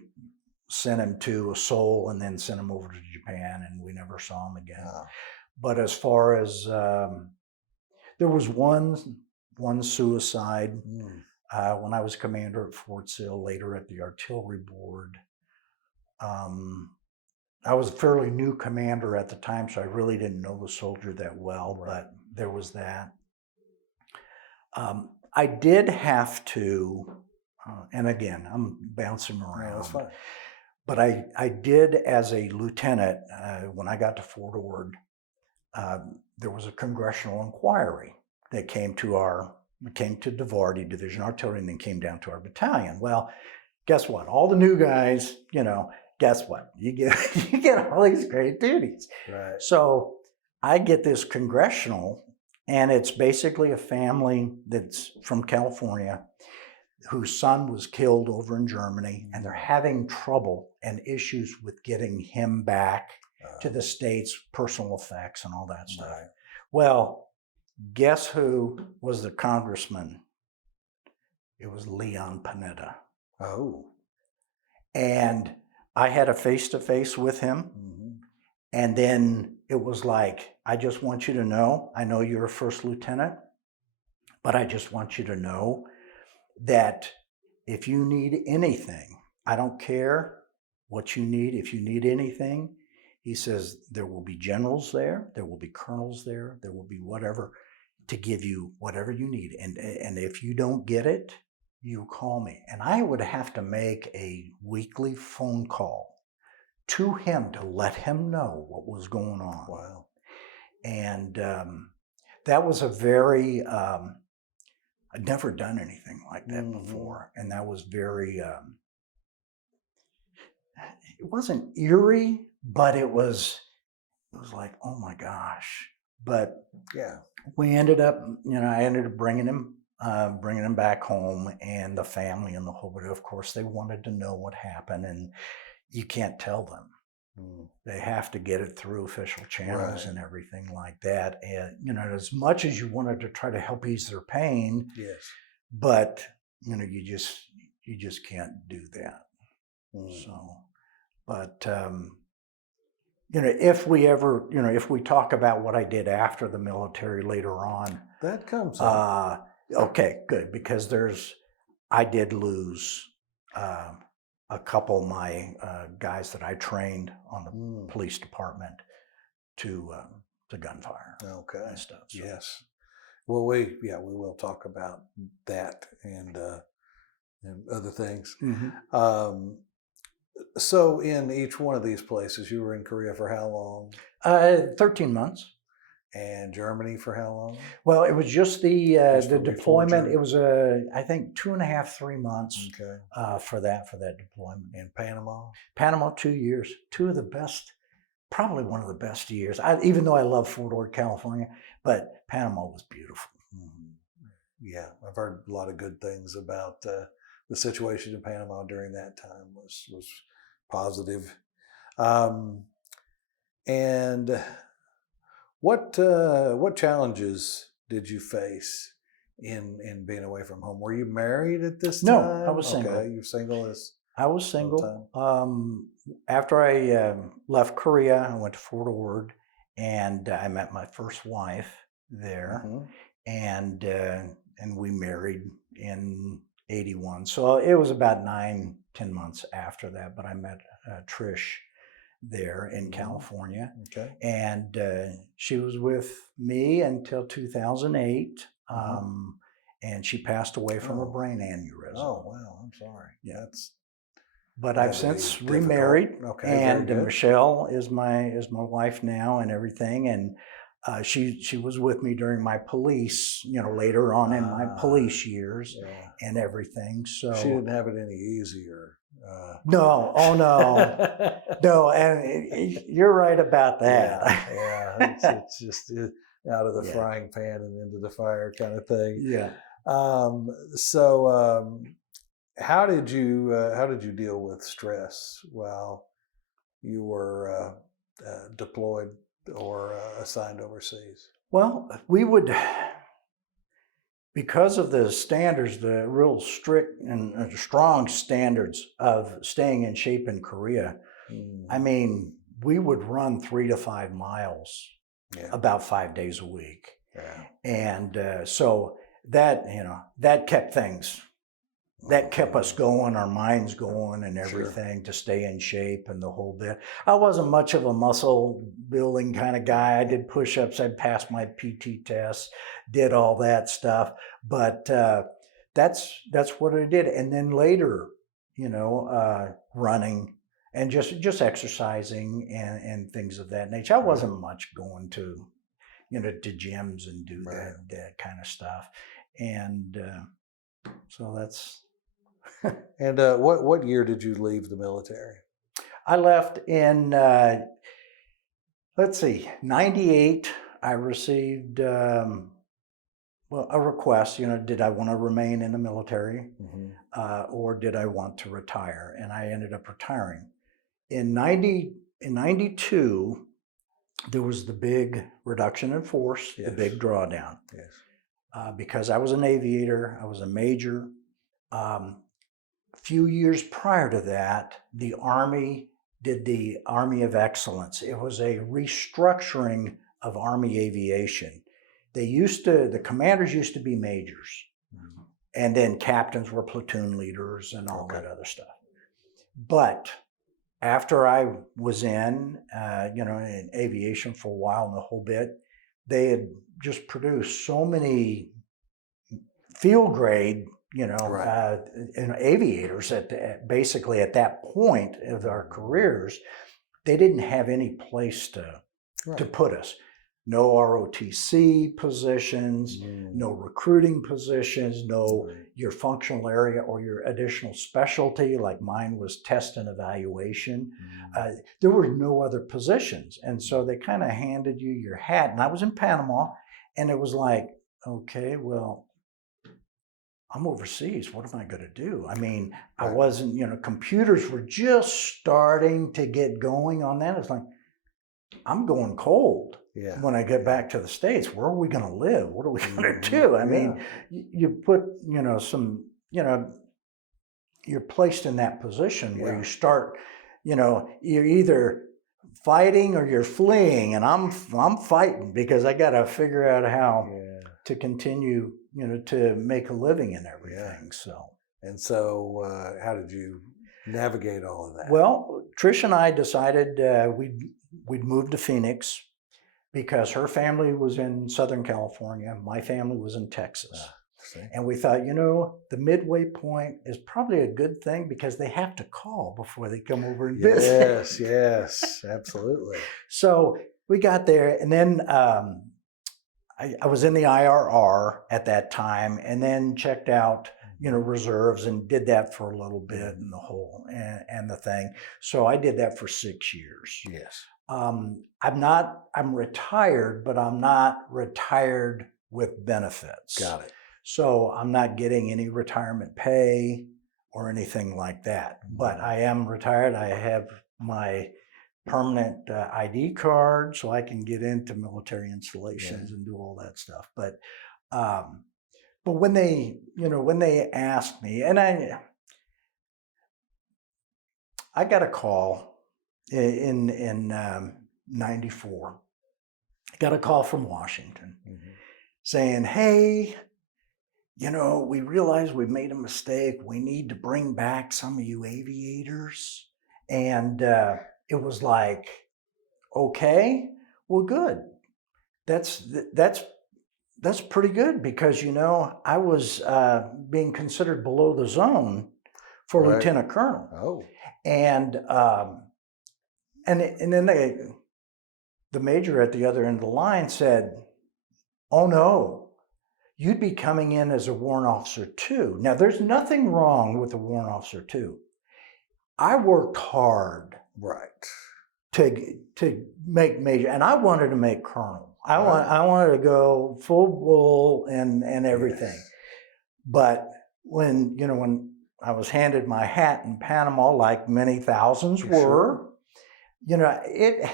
sent him to Seoul and then sent him over to Japan, and we never saw him again. But as far as there was one suicide when I was commander at Fort Sill, later at the artillery board. I was a fairly new commander at the time, so I really didn't know the soldier that well, Right. but there was that. I did have to, and again, I'm bouncing around. No, that's fine. But I did, as a lieutenant, when I got to Fort Ord, there was a congressional inquiry that came to Duvardy Division Artillery and then came down to our battalion. Well, guess what? All the new guys, guess what? You get all these great duties. Right. So I get this congressional, and it's basically a family that's from California whose son was killed over in Germany, and they're having trouble and issues with getting him back to the States, personal effects and all that stuff. Right. Well, guess who was the congressman? It was Leon Panetta. Oh. And I had a face-to-face with him. Mm-hmm. And then it was like, I just want you to know, I know you're a first lieutenant, but I just want you to know that if you need anything, I don't care what you need. If you need anything, he says, there will be generals there will be colonels there will be whatever to give you whatever you need. And if you don't get it, you call me. And I would have to make a weekly phone call to him to let him know what was going on. Wow. And that was a very, I'd never done anything like that before. And that was very, it wasn't eerie, but it was like, oh my gosh. But yeah, we ended up, I ended up bringing him back home, and the family and the whole bit. Of course, they wanted to know what happened, and you can't tell them. They have to get it through official channels and everything like that. And, as much as you wanted to try to help ease their pain, yes, but, you just can't do that. So, but, if we ever, if we talk about what I did after the military later on. That comes up. Okay, good, because I did lose a couple of my guys that I trained on the police department to gunfire. Okay. And stuff. So. Yes. Well, we will talk about that and other things. Mm-hmm. So in each one of these places, you were in Korea for how long? 13 months. And Germany for how long? Well, it was just the deployment. Germany. It was I think 2.5, 3 months. Okay. For that deployment. In Panama? Panama, 2 years. Two of the best, probably one of the best years. Even though I love Fort Ord, California, but Panama was beautiful. Mm-hmm. Yeah, I've heard a lot of good things about the situation in Panama during that time was positive. And what challenges did you face in being away from home? Were you married at this time? No, I was single. Okay, you're single I was single. After I left Korea, I went to Fort Ord, and I met my first wife there, and we married in 81. So it was about 9-10 months after that, but I met Trish there in California. Okay. And she was with me until 2008. And she passed away from a brain aneurysm. Oh, wow. I'm sorry. Yeah. But I've since remarried. Okay. And Michelle is my wife now and everything. And she was with me during my police, later on in my police years and everything. So she didn't have it any easier. No, oh no, no, and you're right about that. Yeah. It's just out of the frying pan and into the fire kind of thing. Yeah. So how did you deal with stress while you were deployed or assigned overseas? Well, we would, because of the standards, the real strict and strong standards of staying in shape in Korea. I mean, we would run 3 to 5 miles about 5 days a week. Yeah. And so that, that kept things that kept us going, our minds going and everything to stay in shape and the whole bit. I wasn't much of a muscle building kind of guy. I did push-ups, I passed my PT tests, did all that stuff. But that's what I did. And then later, running and just exercising and things of that nature. I wasn't much going to, to gyms and do that kind of stuff. And so that's. And what year did you leave the military? I left in, 98. I received a request, did I want to remain in the military or did I want to retire? And I ended up retiring. In 92, there was the big reduction in force, the big drawdown. Yes. Because I was an aviator, I was a major. A few years prior to that, the Army did the Army of Excellence. It was a restructuring of Army aviation. The commanders used to be majors, and then captains were platoon leaders and all that other stuff. But after I was in aviation for a while and the whole bit, they had just produced so many field grade aviators basically at that point of our careers, they didn't have any place to put us. No ROTC positions, no recruiting positions, no your functional area or your additional specialty, like mine was test and evaluation. There were no other positions. And so they kind of handed you your hat. And I was in Panama, and it was like, okay, well, I'm overseas. What am I going to do? I mean, I wasn't, computers were just starting to get going on that. It's like, I'm going cold when I get back to the States. Where are we going to live? What are we going to do? I mean, you put, you're placed in that position where you start, you're either fighting or you're fleeing, and I'm fighting because I got to figure out how to continue, to make a living and everything. So how did you navigate all of that? Well, Trish and I decided we'd move to Phoenix because her family was in Southern California. My family was in Texas. And we thought, the midway point is probably a good thing because they have to call before they come over and visit. Yes, absolutely. So we got there, and then I was in the IRR at that time, and then checked out, reserves, and did that for a little bit and the whole and the thing. So I did that for 6 years. Yes. I'm retired, but I'm not retired with benefits. Got it. So I'm not getting any retirement pay or anything like that. But I am retired. I have my permanent ID card, so I can get into military installations and do all that stuff. But when they asked me, and I got a call in 94. I got a call from Washington saying, hey, we realize we've made a mistake. We need to bring back some of you aviators. And it was like, okay, well, good. That's pretty good because, I was being considered below the zone for lieutenant colonel. Oh. And then the major at the other end of the line said, oh no, you'd be coming in as a warrant officer too. Now, there's nothing wrong with a warrant officer too. I worked hard to make major, and I wanted to make colonel. I wanted to go full bull and everything. Yes. But when I was handed my hat in Panama, like many thousands were, it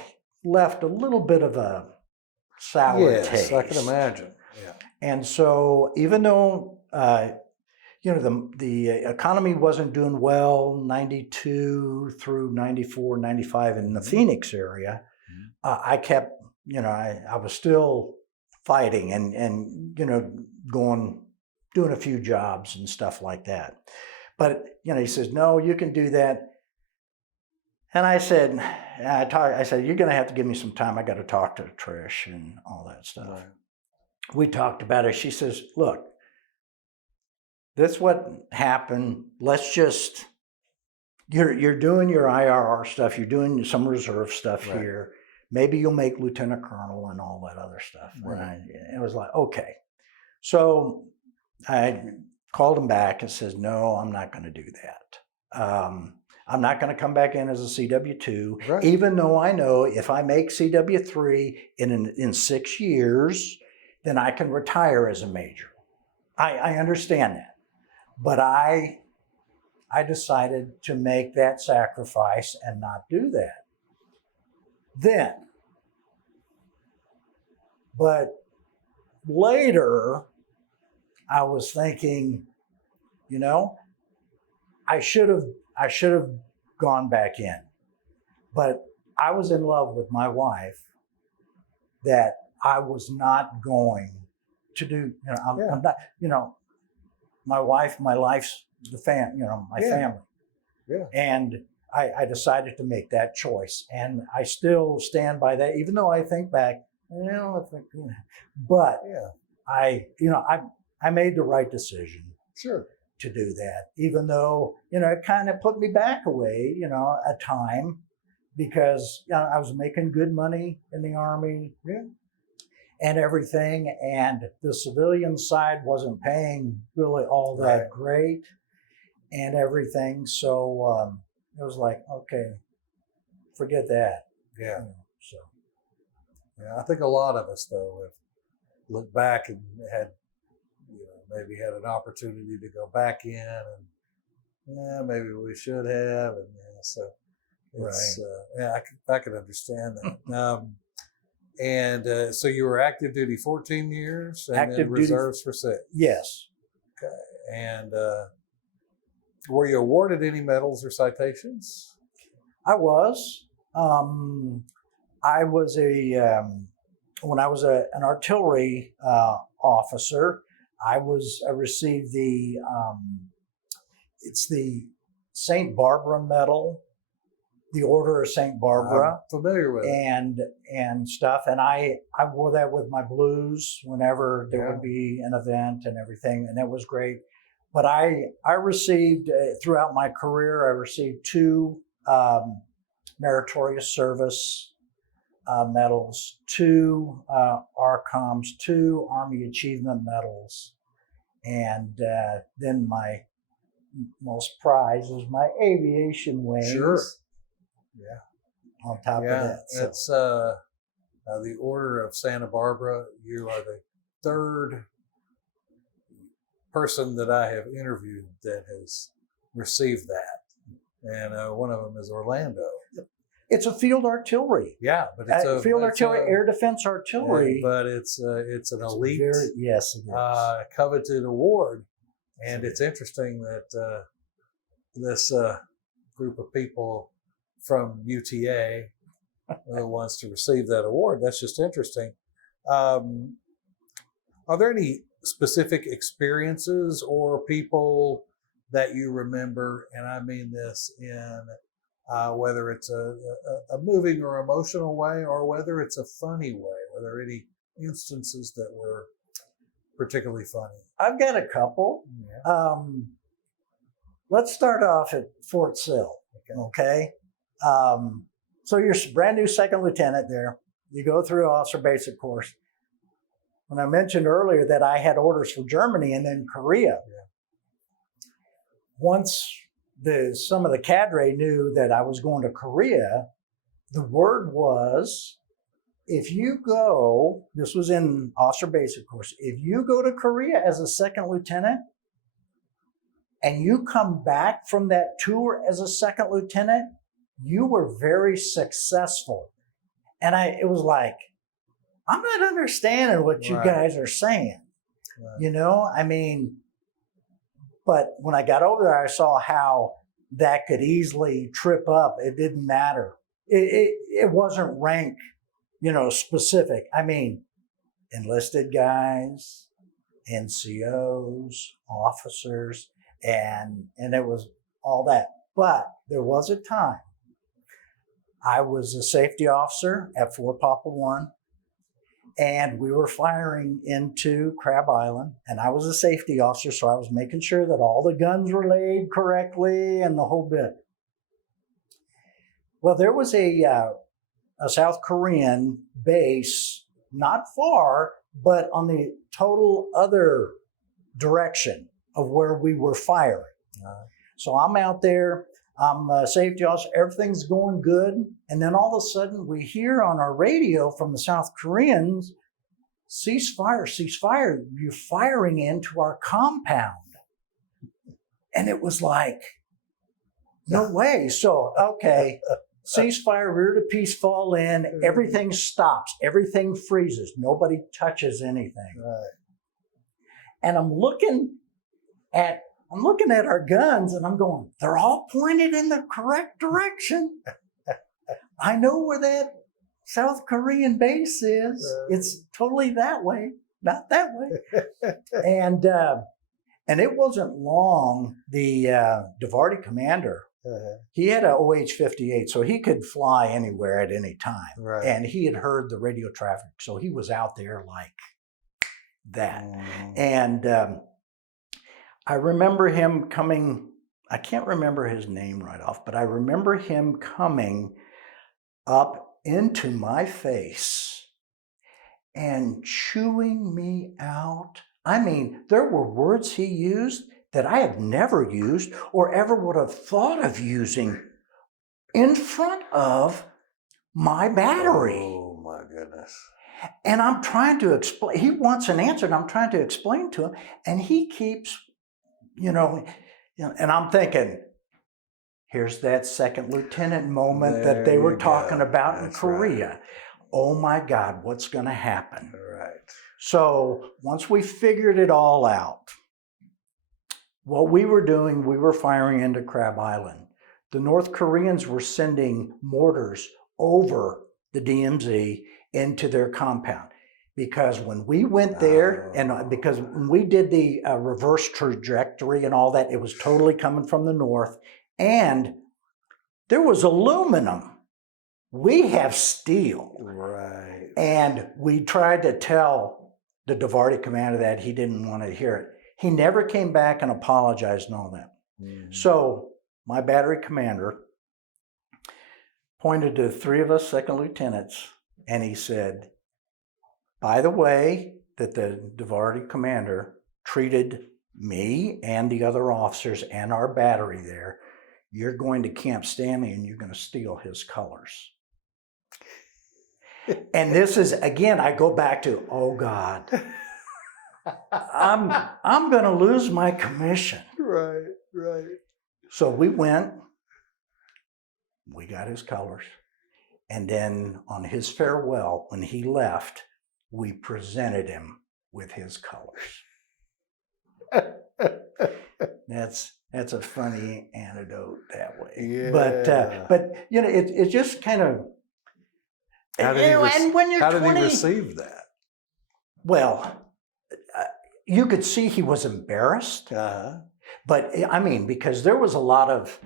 left a little bit of a sour taste. Yes, I can imagine. Yeah. And so even though the economy wasn't doing well, 92 through 94, 95 in the Phoenix area, I kept, I was still fighting and doing a few jobs and stuff like that. But, he says, no, you can do that. And I said, you're going to have to give me some time. I got to talk to Trish and all that stuff. Right. We talked about it. She says, look, that's what happened. Let's just, you're doing your IRR stuff. You're doing some reserve stuff Right. here. Maybe you'll make lieutenant colonel and all that other stuff. Right. And it was like, okay. So I called him back and says, no, I'm not going to do that. I'm not going to come back in as a CW2, Right. even though I know if I make CW3 in 6 years, then I can retire as a major. I understand that. But I decided to make that sacrifice and not do that. Then, but later, I was thinking, I should have gone back in. But I was in love with my wife that I was not going to do, I'm not, my wife, my life's the my family. Yeah. And I decided to make that choice. And I still stand by that, even though I think back, but I made the right decision. Sure. To do that, even though, it kind of put me back away, a time because I was making good money in the Army and everything. And the civilian side wasn't paying really all that great and everything. So it was like, okay, forget that. Yeah. So. Yeah. I think a lot of us, though, have looked back and had, maybe had an opportunity to go back in and maybe we should have. And so it's, I can understand that. And so you were active duty 14 years and Active then duty, reserves for 6. Yes. Okay. And were you awarded any medals or citations? I was. I was when I was an artillery officer, I received it's the St. Barbara Medal, the Order of St. Barbara. I'm familiar with it. And stuff. And I wore that with my blues whenever there would be an event and everything. And it was great. But I received, throughout my career, I received 2 meritorious service medals, 2 ARCOMs, 2 Army Achievement Medals, and then my most prized was my aviation wings. Sure. Yeah. On top of that. So. It's the Order of Santa Barbara. You are the 3rd person that I have interviewed that has received that. And one of them is Orlando. It's a field artillery. Yeah, but it's a field artillery, air defense artillery. But it's an elite, yes, it is. Coveted award, and it's interesting that this group of people from UTA are the ones to receive that award. That's just interesting. Are there any specific experiences or people that you remember, and I mean this in whether it's a moving or emotional way, or whether it's a funny way? Were there any instances that were particularly funny? I've got a couple. Yeah. Let's start off at Fort Sill. Okay. So you're a brand new 2nd lieutenant there. You go through officer basic course. When I mentioned earlier that I had orders for Germany and then Korea, once some of the cadre knew that I was going to Korea, the word was, if you go, this was in officer basic course, if you go to Korea as a 2nd lieutenant and you come back from that tour as a 2nd lieutenant, you were very successful. And it was like, I'm not understanding what you guys are saying. Right. But when I got over there, I saw how that could easily trip up. It didn't matter. It wasn't rank, specific. Enlisted guys, NCOs, officers, and it was all that. But there was a time I was a safety officer at Fort Papa 1, and we were firing into Crab Island, and I was a safety officer, so I was making sure that all the guns were laid correctly and the whole bit. Well, there was a South Korean base not far, but on the total other direction of where we were firing. So I'm out there, I'm a safety officer, everything's going good. And then all of a sudden we hear on our radio from the South Koreans, cease fire, you're firing into our compound. And it was like, no way. So, okay, ceasefire, rear to peace, fall in, everything stops, everything freezes, nobody touches anything. Right. And I'm looking at our guns and I'm going, they're all pointed in the correct direction. I know where that South Korean base is. It's totally that way, not that way. And it wasn't long, the Davarti commander, he had an OH-58, so he could fly anywhere at any time. Right. And he had heard the radio traffic, so he was out there like that. And I remember him coming, I can't remember his name right off, but I remember him coming up into my face and chewing me out. I mean, there were words he used that I have never used or ever would have thought of using in front of my battery. Oh my goodness. And I'm trying to explain, he wants an answer and I'm trying to explain to him, and he keeps, and I'm thinking, here's that second lieutenant moment that they were talking about in Korea. Right. Oh my God, what's going to happen? Right. So once we figured it all out, what we were doing, we were firing into Crab Island. The North Koreans were sending mortars over the DMZ into their compound. Because when we went there, and because when we did the reverse trajectory and all that, it was totally coming from the north. And there was aluminum. We have steel. Right. And we tried to tell the Davarti commander that, he didn't want to hear it. He never came back and apologized and all that. Mm-hmm. So my battery commander pointed to 3 of us second lieutenants, and he said, by the way, that the Davarti commander treated me and the other officers and our battery there, you're going to Camp Stanley and you're going to steal his colors. And this is, again, I go back to, oh God, I'm going to lose my commission. Right, right. So we went, we got his colors. And then on his farewell, when he left, we presented him with his colors. That's a funny anecdote that way. Yeah. But it just kind of. And when you're 20, how did he receive that? Well, you could see he was embarrassed. Uh-huh. But I mean, because there was a lot of,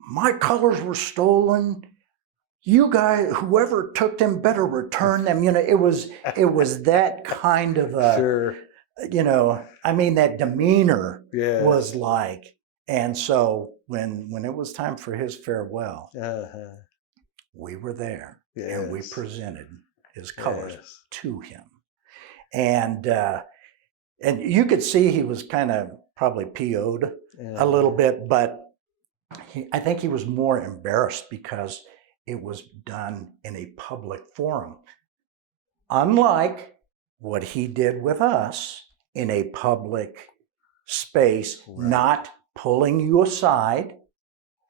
my colors were stolen. You guys, whoever took them, better return them. It was that kind of a, sure. That demeanor yes. was like. And so when it was time for his farewell, we were there, yes. and we presented his colors yes. to him. And you could see he was kind of probably PO'd a little bit, but I think he was more embarrassed because it was done in a public forum. Unlike what he did with us in a public space, right. not pulling you aside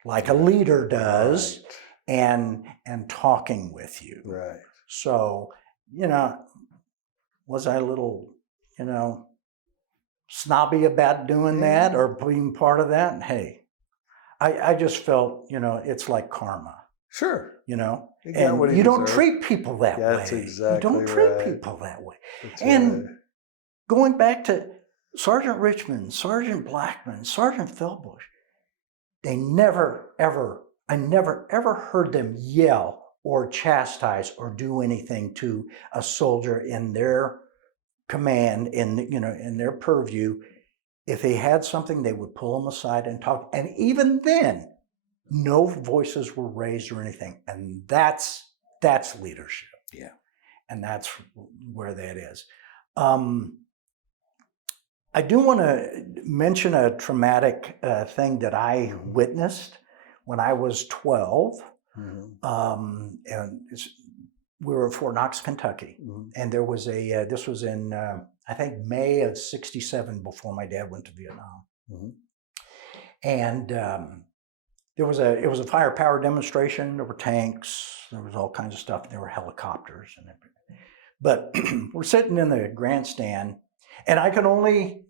like a leader does, right. and talking with you. Right. So, was I a little, snobby about doing that or being part of that? And I just felt, it's like karma. Sure. And you don't treat people that way. That's exactly You don't treat right. people that way. That's and right. going back to Sergeant Richmond, Sergeant Blackman, Sergeant Philbush, they never, ever, I never, ever heard them yell or chastise or do anything to a soldier in their command, in their purview. If they had something, they would pull them aside and talk. And even then, no voices were raised or anything. And that's leadership. Yeah. And that's where that is. I do want to mention a traumatic thing that I witnessed when I was 12. And we were at Fort Knox, Kentucky. And there was this was in, I think, May of '67, before my dad went to Vietnam. And it was a firepower demonstration. There were tanks, there was all kinds of stuff. There were helicopters and everything. But we're sitting in the grandstand, and I can only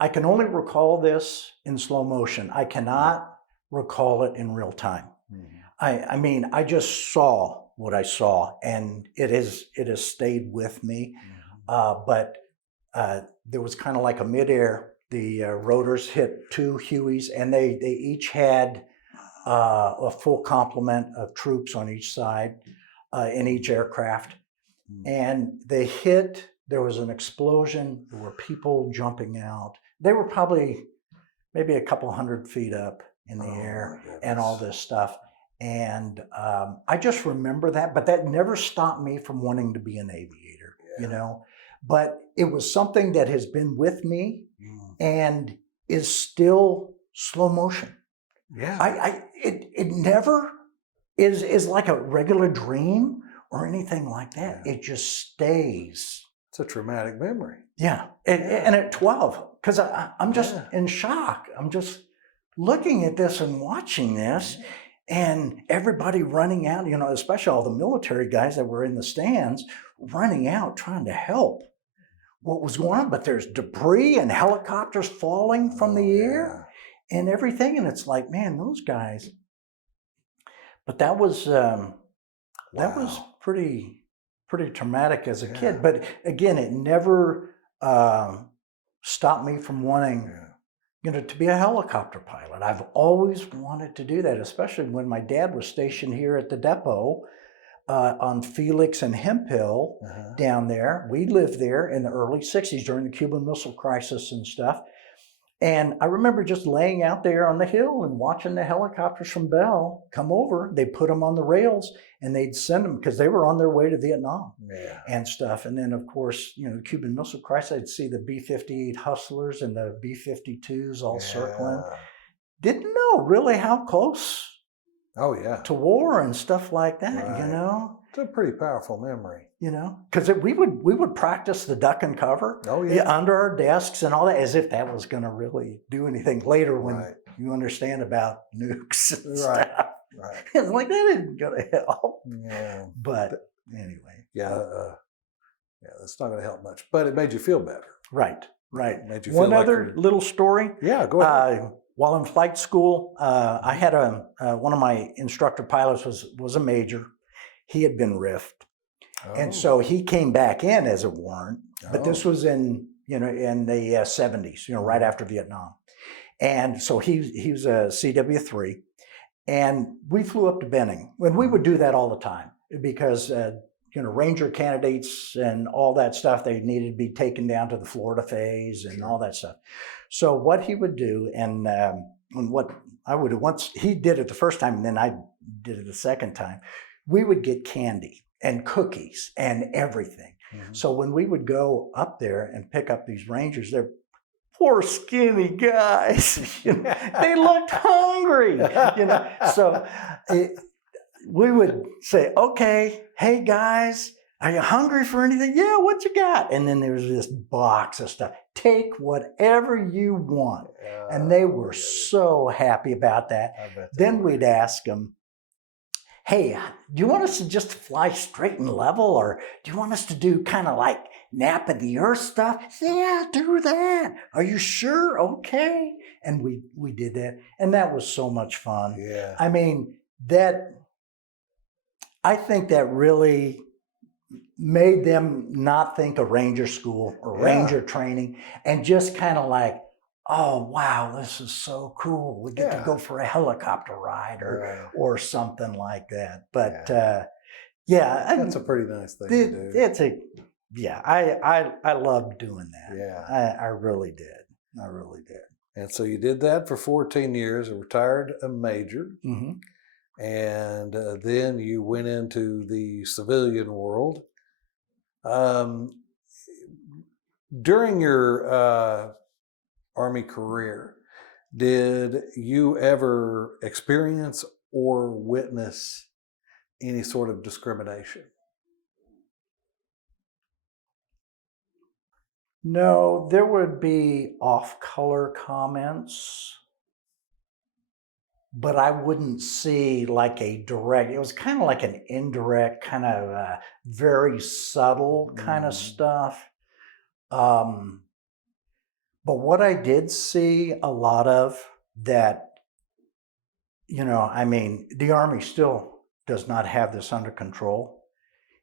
recall this in slow motion. I cannot recall it in real time. I mean, I just saw what I saw, and it has stayed with me. But there was kind of like a midair. The rotors hit 2 Hueys, and they each had a full complement of troops on each side in each aircraft. And they hit, there was an explosion, there were people jumping out. They were probably maybe a couple 100 feet up in the air and all this stuff. And I just remember that, but that never stopped me from wanting to be an aviator, But it was something that has been with me and is still slow motion. Yeah. It never is like a regular dream or anything like that. It just stays. It's a traumatic memory. Yeah. And at 12, because I'm just in shock. I'm just looking at this and watching this, and everybody running out, especially all the military guys that were in the stands, running out trying to help what was going on. But there's debris and helicopters falling from the air and everything. And it's like, man, those guys. But that was pretty traumatic as a kid. But again, it never stopped me from wanting, to be a helicopter pilot. I've always wanted to do that, especially when my dad was stationed here at the depot on Felix and Hemphill down there. We lived there in the early '60s during the Cuban Missile Crisis and stuff. And I remember just laying out there on the hill and watching the helicopters from Bell come over. They put them on the rails and they'd send them because they were on their way to Vietnam and stuff. And then, of course, the Cuban Missile Crisis, I'd see the B-58 Hustlers and the B-52s all circling. Didn't know really how close to war and stuff like that, It's a pretty powerful memory. Because we would practice the duck and cover under our desks and all that, as if that was going to really do anything later when you understand about nukes and stuff. It's like, that isn't going to help. Yeah. But anyway. That's not going to help much. But it made you feel better. Right. Made you feel One like other little story. Yeah, go ahead. While in flight school, I had one of my instructor pilots was a major. He had been riffed. And so he came back in as a warrant, but this was in the 70s, right after Vietnam. And so he was a CW3, and we flew up to Benning. And we would do that all the time because, Ranger candidates and all that stuff, they needed to be taken down to the Florida phase and all that stuff. So what he would do, and what I would have once, he did it the first time, and then I did it the second time, we would get candy and cookies and everything. So when we would go up there and pick up these Rangers, they're poor skinny guys. They looked hungry. So we would say, okay, hey guys, are you hungry for anything? Yeah, what you got? And then there was this box of stuff. Take whatever you want. And they were so happy about that. Then we'd ask them, hey, do you want us to just fly straight and level, or do you want us to do kind of like nap of the earth stuff? Yeah, do that. Are you sure? Okay. And we did that. And that was so much fun. I mean, I think that really made them not think of Ranger school or Ranger training, and just kind of like, oh wow, this is so cool. We get to go for a helicopter ride or something like that. But that's a pretty nice thing to do. I loved doing that. Yeah, I really did. I really did. And so you did that for 14 years, a retired major. Mm-hmm. And then you went into the civilian world. During your Army career, did you ever experience or witness any sort of discrimination? No, there would be off-color comments, but I wouldn't see like a direct, it was kind of like an indirect, kind of very subtle kind of stuff. But what I did see a lot of that, the Army still does not have this under control,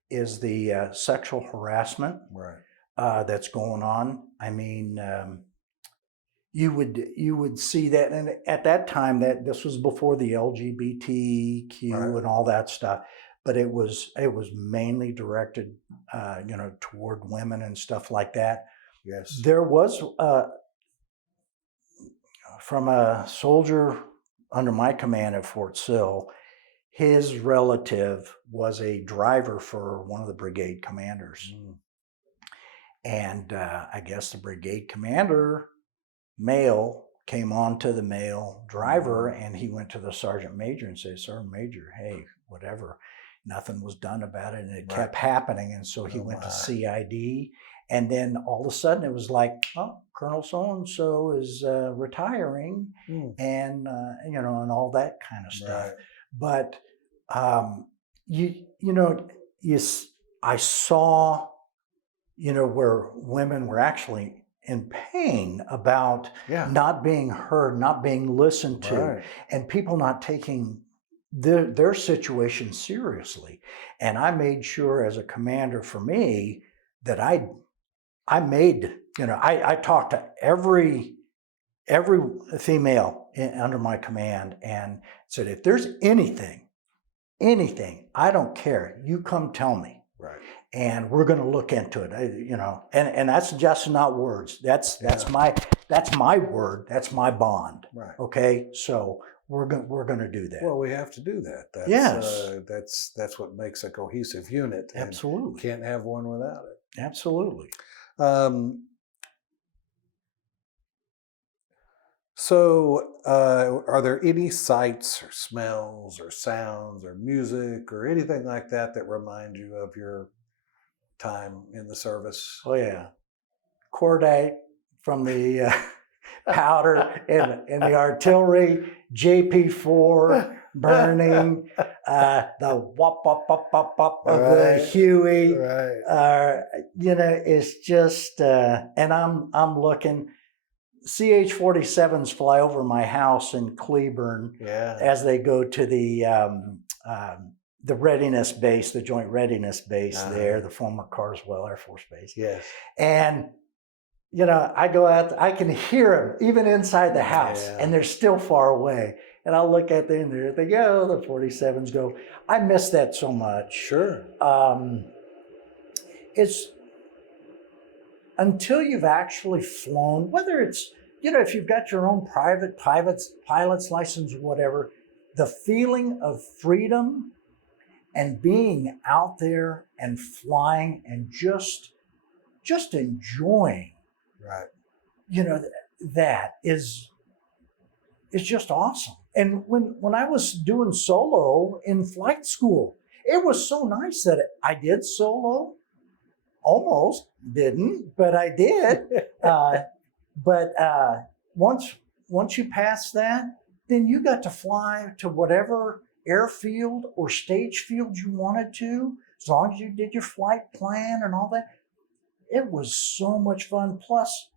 is the sexual harassment that's going on. I mean, you would see that, and at that time, that this was before the LGBTQ and all that stuff, but it was mainly directed, toward women and stuff like that. Yes, there was from a soldier under my command at Fort Sill. His relative was a driver for one of the brigade commanders, and I guess the brigade commander, male, came on to the male driver, and he went to the sergeant major and said, "Sergeant Major, hey, whatever." Nothing was done about it, and it kept happening. And so he went to CID, and then all of a sudden it was like, "Oh, Colonel so-and-so is retiring," and and all that kind of stuff. But I saw, where women were actually in pain about not being heard, not being listened to, and people not taking their situation seriously. And I made sure, as a commander, for me, that I talked to every female under my command and said, if there's anything, I don't care, you come tell me. And we're going to look into it, and that's just not words. That's my word. That's my bond. Okay. So we're going to do that. Well, we have to do that. That's what makes a cohesive unit. Absolutely. Can't have one without it. Absolutely. So are there any sights or smells or sounds or music or anything like that remind you of your time in the service? Oh yeah, cordite from the powder and the artillery, JP4 burning, the wop wop wop wop wop of the Huey. It's just, and I'm looking. CH-47s fly over my house in Cleburne as they go to the readiness base, the Joint Readiness Base there, the former Carswell Air Force Base. Yes. And, I go out, I can hear them even inside the house, and they're still far away. And I'll look at them and there they go, the 47s go. I miss that so much. Sure. It's until you've actually flown, whether it's, if you've got your own private pilot's license or whatever, the feeling of freedom and being out there and flying and just enjoying, that is just awesome. And when I was doing solo in flight school, it was so nice that I did solo. Almost didn't, but I did. But once you pass that, then you got to fly to whatever airfield or stage field you wanted to, as long as you did your flight plan and all that. It was so much fun. Plus,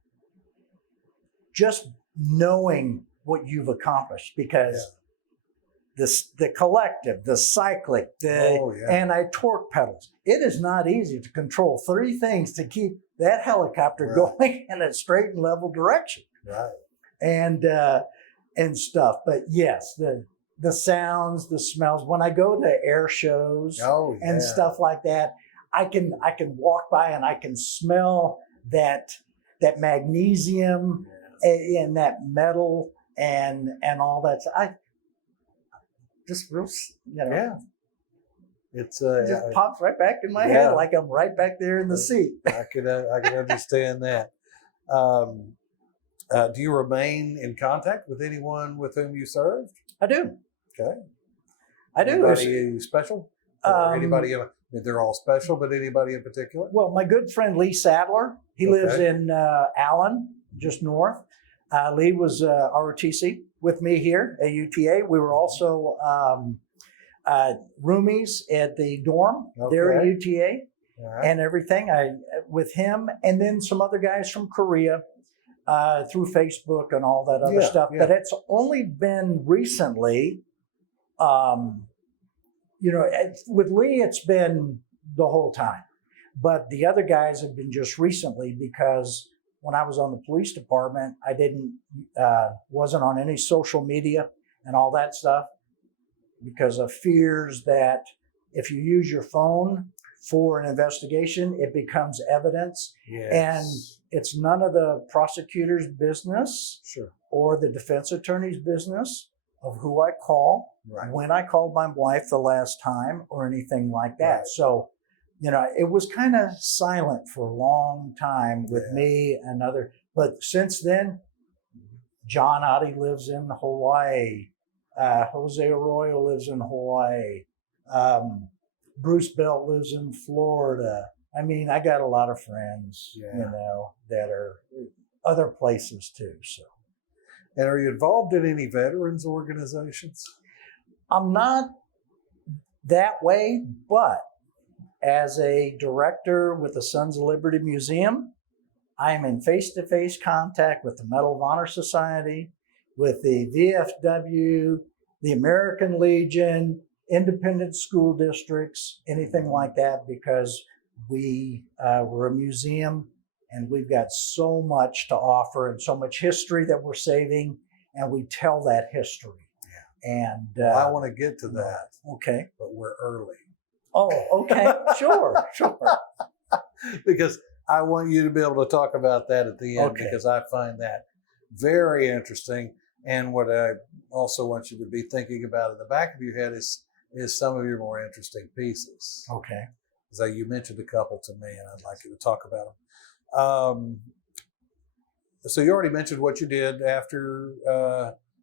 just knowing what you've accomplished, because the collective, the cyclic, the anti-torque pedals. It is not easy to control three things to keep that helicopter going in a straight and level direction. Right. And stuff. But yes, the sounds, the smells. When I go to air shows and stuff like that, I can walk by and I can smell that magnesium and that metal and all that. I just real, It's it just pops right back in my head, like I'm right back there in the seat. I can understand that. Do you remain in contact with anyone with whom you served? I do. Okay. I do. Anybody special? Or anybody? I mean, they're all special, but anybody in particular? Well, my good friend Lee Sadler. He lives in Allen, just north. Lee was ROTC with me here at UTA. We were also roomies at the dorm there at UTA and everything. With him, and then some other guys from Korea through Facebook and all that other stuff. But it's only been recently, with Lee, it's been the whole time. But the other guys have been just recently, because when I was on the police department, I wasn't on any social media and all that stuff because of fears that if you use your phone for an investigation, it becomes evidence. Yes. And it's none of the prosecutor's business or the defense attorney's business of who I call, when I called my wife the last time, or anything like that. Right. So, it was kind of silent for a long time with me and other. But since then, John Oddie lives in Hawaii. Jose Arroyo lives in Hawaii. Bruce Belt lives in Florida. I mean, I got a lot of friends, that are other places too. So, and are you involved in any veterans organizations? I'm not that way, but as a director with the Sons of Liberty Museum, I am in face-to-face contact with the Medal of Honor Society, with the VFW, the American Legion, independent school districts, anything like that, because we're a museum and we've got so much to offer and so much history that we're saving, and we tell that history. And I want to get to that. Okay. But we're early. Oh, okay. Sure. Because I want you to be able to talk about that at the end, because I find that very interesting. And what I also want you to be thinking about in the back of your head is some of your more interesting pieces. Okay. So you mentioned a couple to me, and I'd like you to talk about them. So you already mentioned what you did after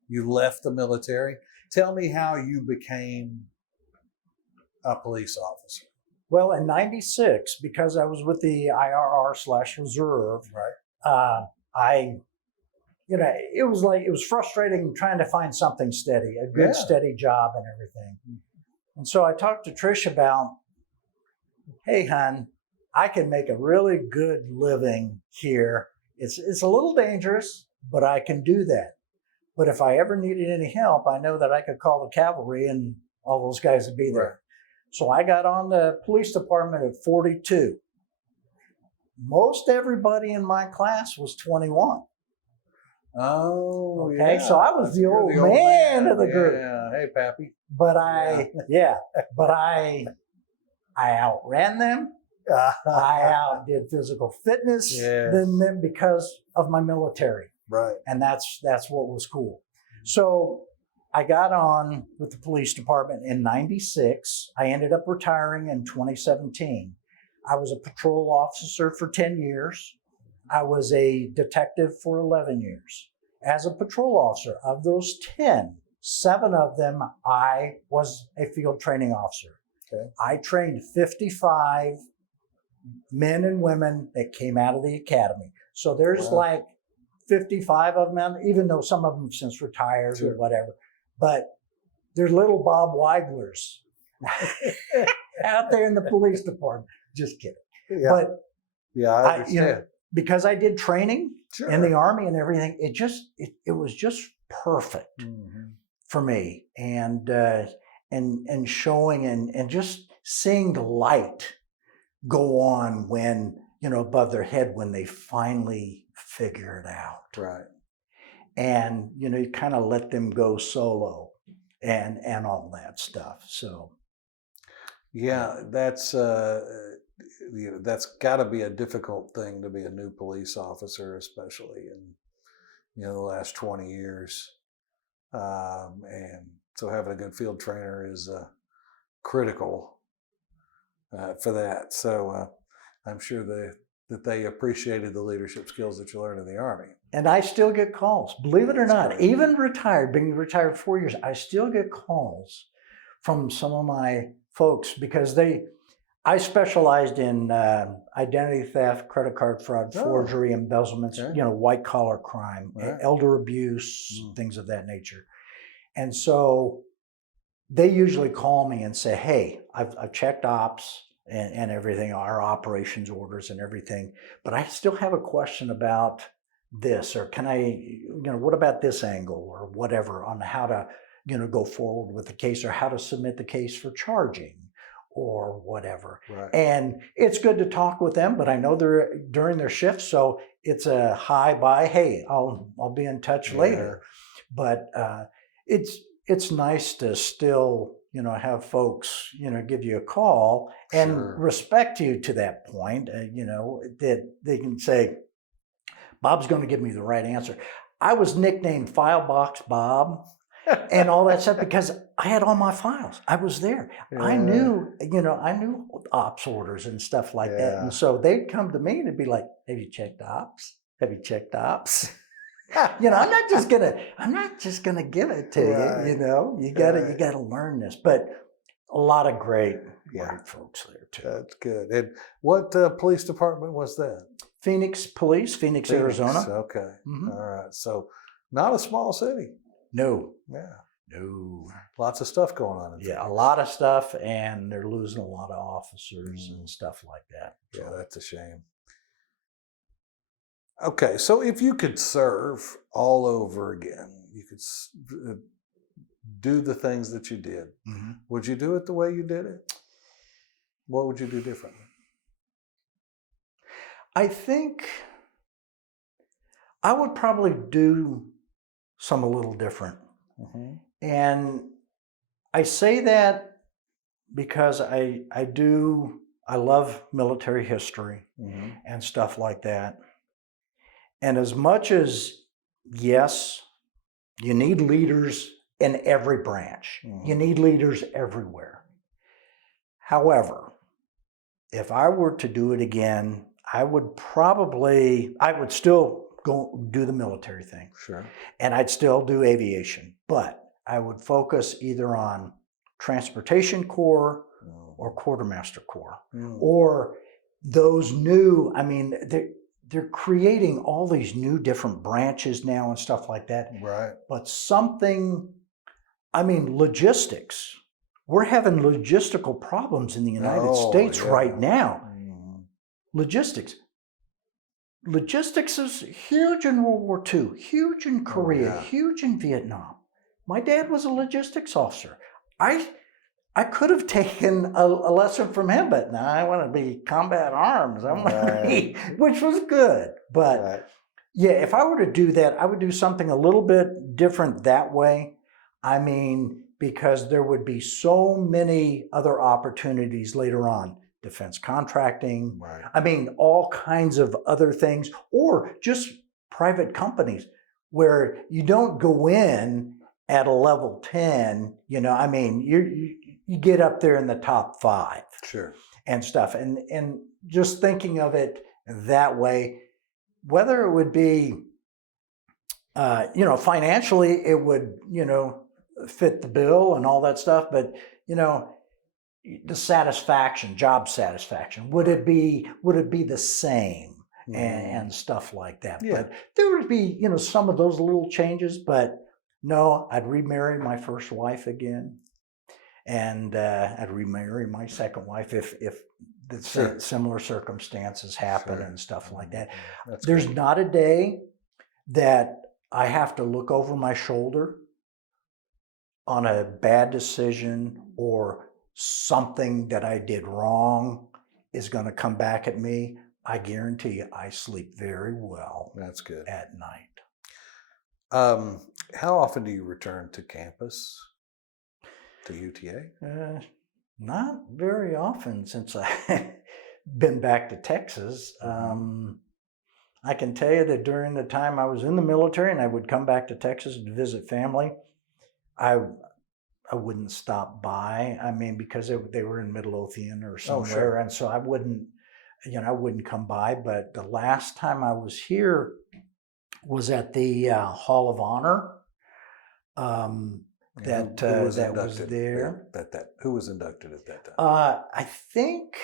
you left the military. Tell me how you became a police officer. Well, in '96, because I was with the IRR/Reserve, it was frustrating trying to find something steady, a good steady job and everything. And so I talked to Trish about, hey, hon, I can make a really good living here. It's a little dangerous, but I can do that. But if I ever needed any help, I know that I could call the cavalry and all those guys would be there. So I got on the police department at 42. Most everybody in my class was 21. Oh, okay. So I was the old man of the group. Yeah. Hey, Pappy. But I outran them. I outdid physical fitness than them because of my military. Right. And that's what was cool. So I got on with the police department in '96. I ended up retiring in 2017. I was a patrol officer for 10 years. I was a detective for 11 years. As a patrol officer, of those 10, 7 of them, I was a field training officer. Okay. I trained 55 men and women that came out of the academy. So there's like 55 of them, even though some of them have since retired or whatever. But they're little Bob Weiglers out there in the police department. Just kidding. Yeah. But I understand. Because I did training in the Army and everything, it was just perfect for me, and showing and just seeing the light go on when, above their head when they finally figure it out. Right. And, you kind of let them go solo and all that stuff. So. Yeah, that's got to be a difficult thing to be a new police officer, especially in the last 20 years. And so having a good field trainer is critical for that. So I'm sure that they appreciated the leadership skills that you learned in the Army. And I still get calls, believe it or That's not, great. even retired, being retired 4 years, I still get calls from some of my folks because I specialized in identity theft, credit card fraud, forgery, embezzlements, Okay. White collar crime, Right. elder abuse, things of that nature. And so they usually call me and say, hey, I've checked ops and everything, our operations orders and everything, but I still have a question about this, or can I, what about this angle or whatever on how to, go forward with the case or how to submit the case for charging or whatever. Right. And it's good to talk with them, but I know they're during their shift, so it's a hi, bye, hey, I'll be in touch later. But it's nice to still, have folks, give you a call and respect you to that point, that they can say, Bob's going to give me the right answer. I was nicknamed Filebox Bob and all that stuff because I had all my files. I was there. Yeah. I knew ops orders and stuff like that. And so they'd come to me and it'd be like, have you checked ops? Have you checked ops? I'm not just gonna give it to you. You gotta learn this. But a lot of great folks there too. That's good. And what police department was that? Phoenix Police, Phoenix, Arizona. Okay. Mm-hmm. All right. So not a small city. No. Yeah. No. Lots of stuff going on. A lot of stuff, and they're losing a lot of officers and stuff like that. Yeah, that's a shame. Okay, so if you could serve all over again, you could do the things that you did. Mm-hmm. Would you do it the way you did it? What would you do differently? I think I would probably do some a little different. Mm-hmm. And I say that because I love military history and stuff like that. And as much as, yes, you need leaders in every branch. You need leaders everywhere. However, if I were to do it again, I would still go do the military thing. Sure. And I'd still do aviation, but I would focus either on transportation corps or quartermaster corps or those new, they're creating all these new different branches now and stuff like that. Right. But logistics. We're having logistical problems in the United States right now. Logistics. Logistics is huge in World War II, huge in Korea, huge in Vietnam. My dad was a logistics officer. I could have taken a lesson from him, but no, I want to be combat arms. I want to be, which was good. But if I were to do that, I would do something a little bit different that way. Because there would be so many other opportunities later on. Defense contracting, all kinds of other things, or just private companies where you don't go in at a level 10, you get up there in the top 5. Sure. And stuff. And just thinking of it that way, whether it would be, financially, it would, fit the bill and all that stuff, but, the satisfaction, job satisfaction, would it be the same and stuff like that? Yeah. But there would be, some of those little changes, but no, I'd remarry my first wife again. And I'd remarry my second wife if the similar circumstances happen and stuff like that. There's not a day that I have to look over my shoulder on a bad decision or something that I did wrong is going to come back at me, I guarantee you I sleep very well That's good. at night. How often do you return to campus, to UTA? Not very often since I've been back to Texas. I can tell you that during the time I was in the military and I would come back to Texas to visit family, I wouldn't stop by. I mean, because they were in Midlothian or somewhere, sure. and so I wouldn't come by. But the last time I was here was at the Hall of Honor. Who was there. Who was inducted at that time? I think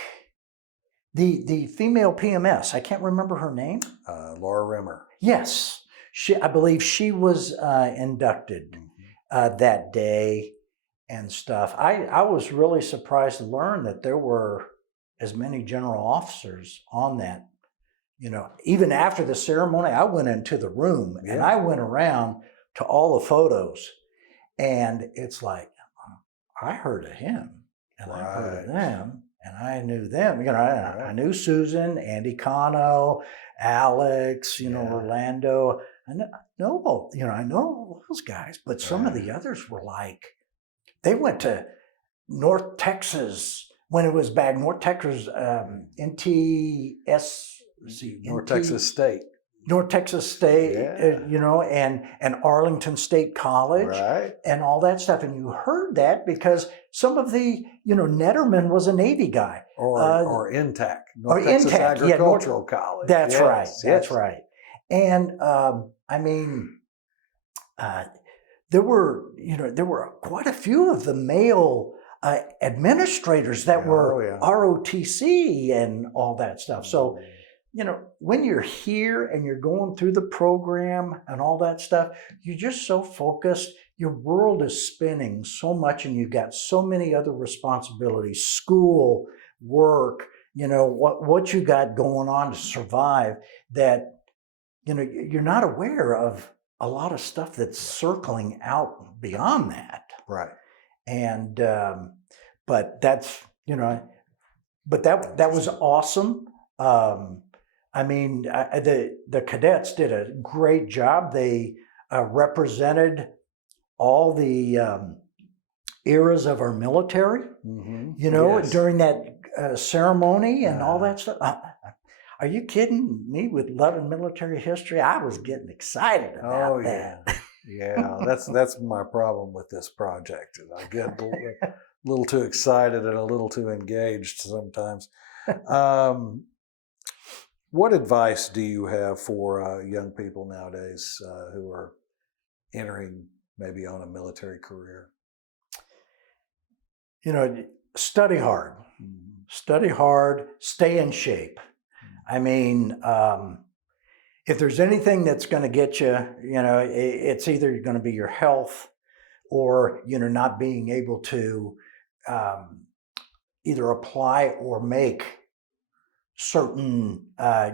the female PMS. I can't remember her name. Laura Rimmer. Yes, I believe she was inducted that day and stuff. I was really surprised to learn that there were as many general officers on that. You know, even after the ceremony, I went into the room and I went around to all the photos, and it's like, I heard of him and I heard of them and I knew them. You know, I knew Susan, Andy Cano, Alex, Orlando. I know all those guys, but some of the others were like, they went to North Texas when it was back. North Texas, North Texas State. North Texas State, and Arlington State College, and all that stuff. And you heard that because some of the, Netterman was a Navy guy. Or INTAC, North Texas Agricultural College. That's right. That's right. And there were quite a few of the male administrators that were ROTC and all that stuff. So, when you're here and you're going through the program and all that stuff, you're just so focused. Your world is spinning so much and you've got so many other responsibilities, school, work, what you got going on to survive, that, you're not aware of a lot of stuff that's circling out beyond that. Right. And, but that's, but that was awesome. The cadets did a great job. They represented all the eras of our military, during that ceremony and all that stuff. Are you kidding me? With loving military history, I was getting excited about that. Yeah, that's my problem with this project. I get a little too excited and a little too engaged sometimes. What advice do you have for young people nowadays who are entering maybe on a military career? Study hard. Study hard, stay in shape. I mean, if there's anything that's going to get you, it's either going to be your health or, not being able to either apply or make certain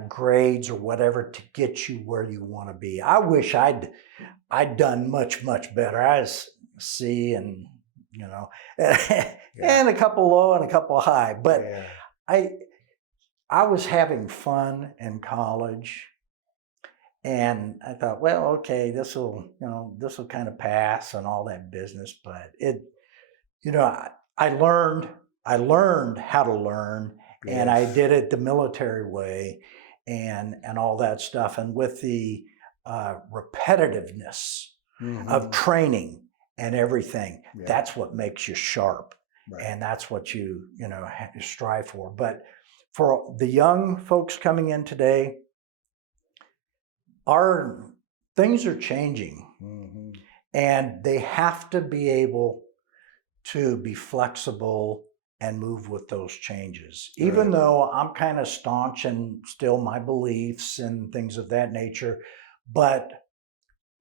grades or whatever to get you where you want to be. I wish I'd done much, much better. I was C and, and a couple low and a couple high, but I was having fun in college, and I thought, well, okay, this will kind of pass and all that business. But I learned how to learn, and I did it the military way, and all that stuff. And with the repetitiveness of training and everything, that's what makes you sharp, and that's what you strive for. But for the young folks coming in today, our things are changing, and they have to be able to be flexible and move with those changes. Even though I'm kind of staunch in still my beliefs and things of that nature, but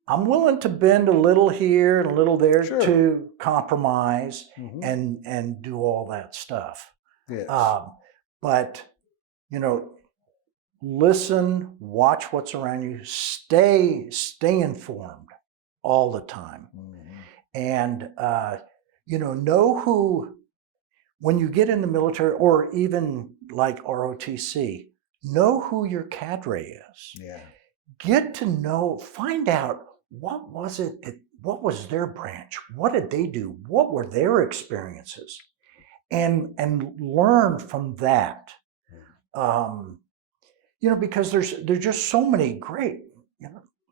I'm willing to bend a little here and a little there to compromise and do all that stuff. Yes. But, listen, watch what's around you, stay informed all the time. and know who, when you get in the military or even like ROTC, know who your cadre is. Yeah. Get to know, find out what was it, what was their branch, what did they do, what were their experiences, and learn from that. Because there's just so many great.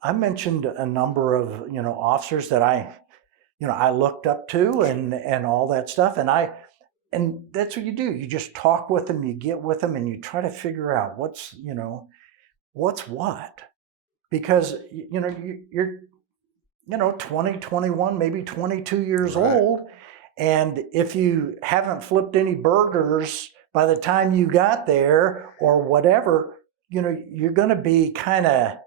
I mentioned a number of officers that I looked up to and all that stuff, and that's what you do. You just talk with them, you get with them, and you try to figure out what's what, because you're 20, 21, maybe 22 years Right. old, and if you haven't flipped any burgers by the time you got there or whatever, you're going to be kind of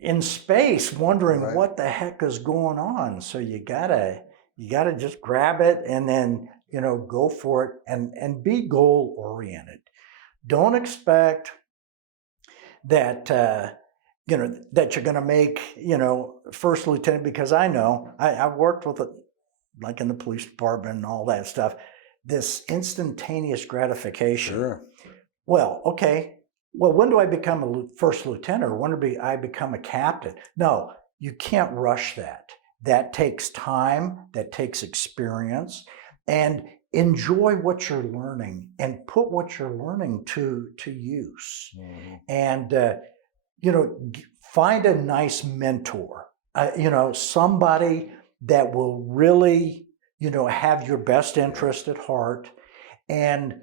in space wondering Right. what the heck is going on. So you gotta just grab it and then go for it and be goal oriented. Don't expect that that you're going to make first lieutenant, because I know I've worked with it, like in the police department and all that stuff, this instantaneous gratification. Sure. Well, okay. Well, when do I become a first lieutenant, or when do I become a captain? No, you can't rush that. That takes time, that takes experience, and enjoy what you're learning and put what you're learning to use. Mm-hmm. And, find a nice mentor, somebody that will really, have your best interest at heart, and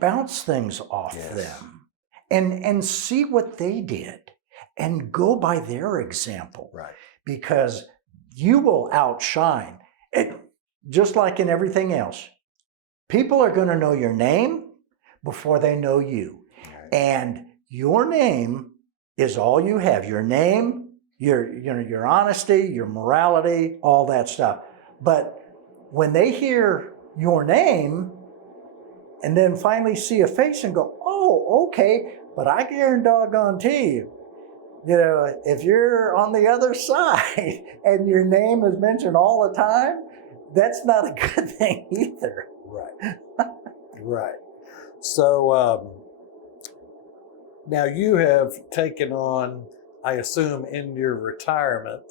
bounce things off Yes. them and see what they did and go by their example. Right. Because you will outshine it, just like in everything else. People are going to know your name before they know you. Right. And your name is all you have. Your name, your honesty, your morality, all that stuff. But when they hear your name, and then finally see a face and go, oh, okay, but I guarantee you, if you're on the other side and your name is mentioned all the time, that's not a good thing either. Right. Right. So now you have taken on, I assume in your retirement,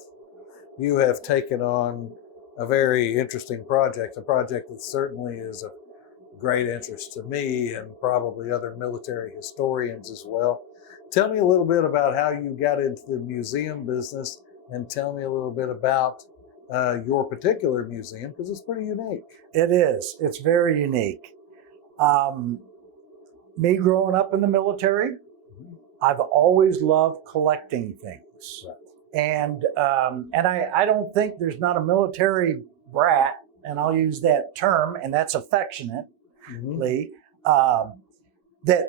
you have taken on a very interesting project, a project that certainly is of great interest to me and probably other military historians as well. Tell me a little bit about how you got into the museum business, and tell me a little bit about your particular museum, because it's pretty unique. It is. It's very unique. Me growing up in the military, I've always loved collecting things. Right. And I don't think there's not a military brat, and I'll use that term, and that's affectionately, that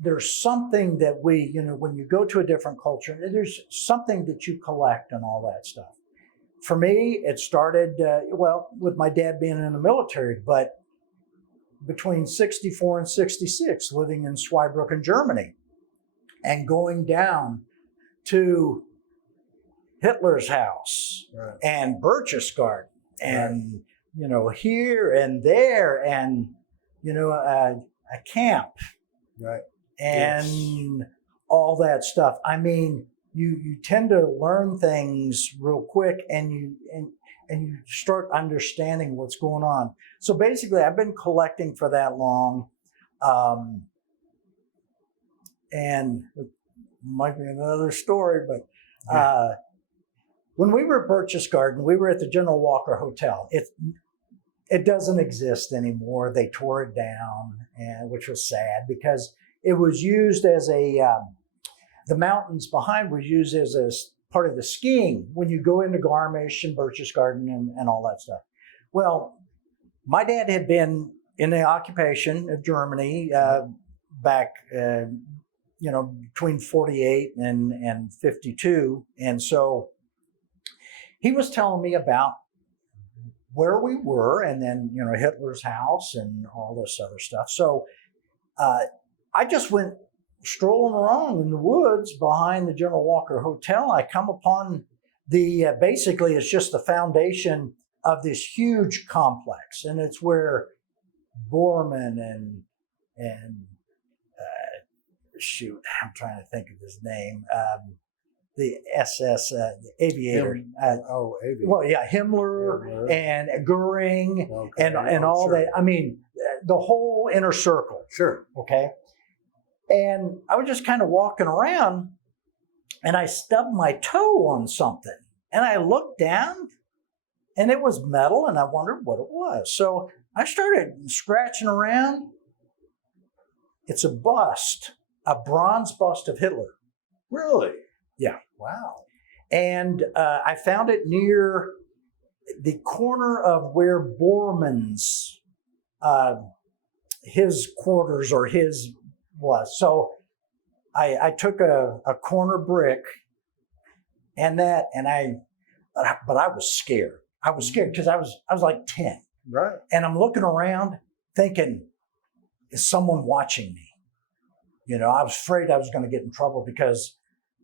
there's something that we, when you go to a different culture, there's something that you collect and all that stuff. For me, it started, with my dad being in the military, but between 64 and 66, living in Zweibrücken, Germany, and going down to Hitler's house, right, and Berchtesgaden, and, right, here and there, and, a camp, right, and yes, all that stuff. I mean, you tend to learn things real quick, and you start understanding what's going on. So basically, I've been collecting for that long, and it might be another story, but when we were at Berchtesgaden, we were at the General Walker Hotel. It doesn't exist anymore. They tore it down, which was sad, because it was used as the mountains behind were used as a part of the skiing when you go into Garmisch and Berchtesgaden and all that stuff. Well, my dad had been in the occupation of Germany back, between 48 and 52. And so he was telling me about where we were, and then, Hitler's house and all this other stuff. So I just went strolling around in the woods behind the General Walker Hotel. I come upon The basically it's just the foundation of this huge complex, and it's where Borman and shoot, I'm trying to think of his name. The SS, the aviator. Aviator. Well, yeah, Himmler and Goering Okay. and all sure. that. I mean, the whole inner circle. Sure. Okay. And I was just kind of walking around and I stubbed my toe on something. And I looked down and it was metal and I wondered what it was. So I started scratching around. It's a bust, a bronze bust of Hitler. Really? Yeah. Wow. And I found it near the corner of where Borman's, his quarters or his was. So I took a corner brick but I was scared. I was scared because I was like 10. Right. And I'm looking around thinking, is someone watching me? You know, I was afraid I was going to get in trouble because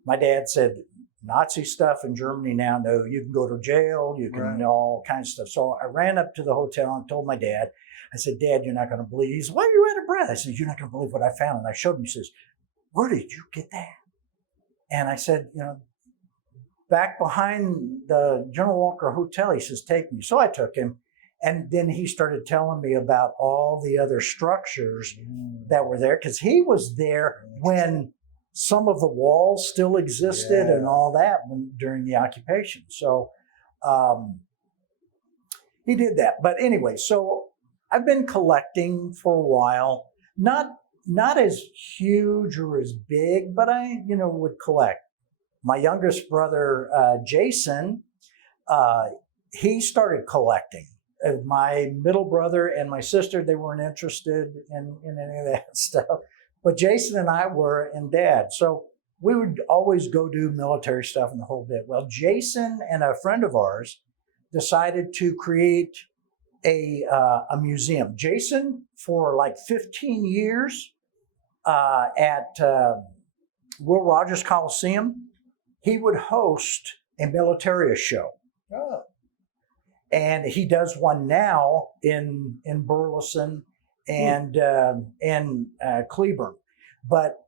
my dad said, Nazi stuff in Germany now, no, you can go to jail, you can all kinds of stuff. So I ran up to the hotel and told my dad, I said, Dad, you're not going to believe. He said, why are you out of breath? I said, you're not going to believe what I found. And I showed him. He says, where did you get that? And I said, you know, back behind the General Walker Hotel. He says, take me. So I took him. And then he started telling me about all the other structures that were there, because he was there when some of the walls still existed and all that during the occupation. So he did that. But anyway, so I've been collecting for a while, not as huge or as big, but I, would collect. My youngest brother, Jason, he started collecting. My middle brother and my sister, they weren't interested in any of that stuff. But Jason and I were, and Dad. So we would always go do military stuff and the whole bit. Well, Jason and a friend of ours decided to create a museum. Jason, for like 15 years at Will Rogers Coliseum, he would host a militaria show. Oh. And he does one now in Burleson and Cleburne. But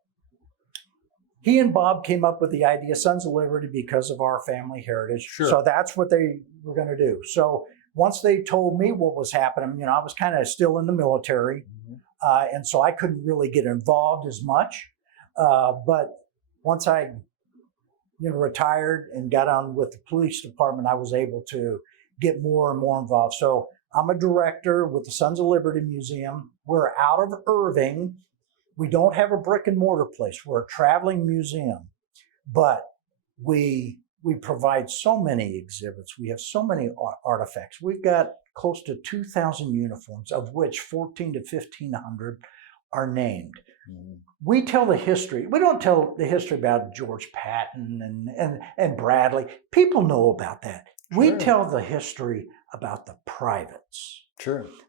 he and Bob came up with the idea, Sons of Liberty, because of our family heritage. Sure. So that's what they were going to do. So once they told me what was happening, I was kind of still in the military. And so I couldn't really get involved as much. But once I retired and got on with the police department, I was able to get more and more involved. So I'm a director with the Sons of Liberty Museum. We're out of Irving. We don't have a brick and mortar place. We're a traveling museum, but we provide so many exhibits. We have so many artifacts. We've got close to 2,000 uniforms, of which 1,400 to 1,500 are named. We tell the history. We don't tell the history about George Patton and Bradley. People know about that. Sure. We tell the history about the privates,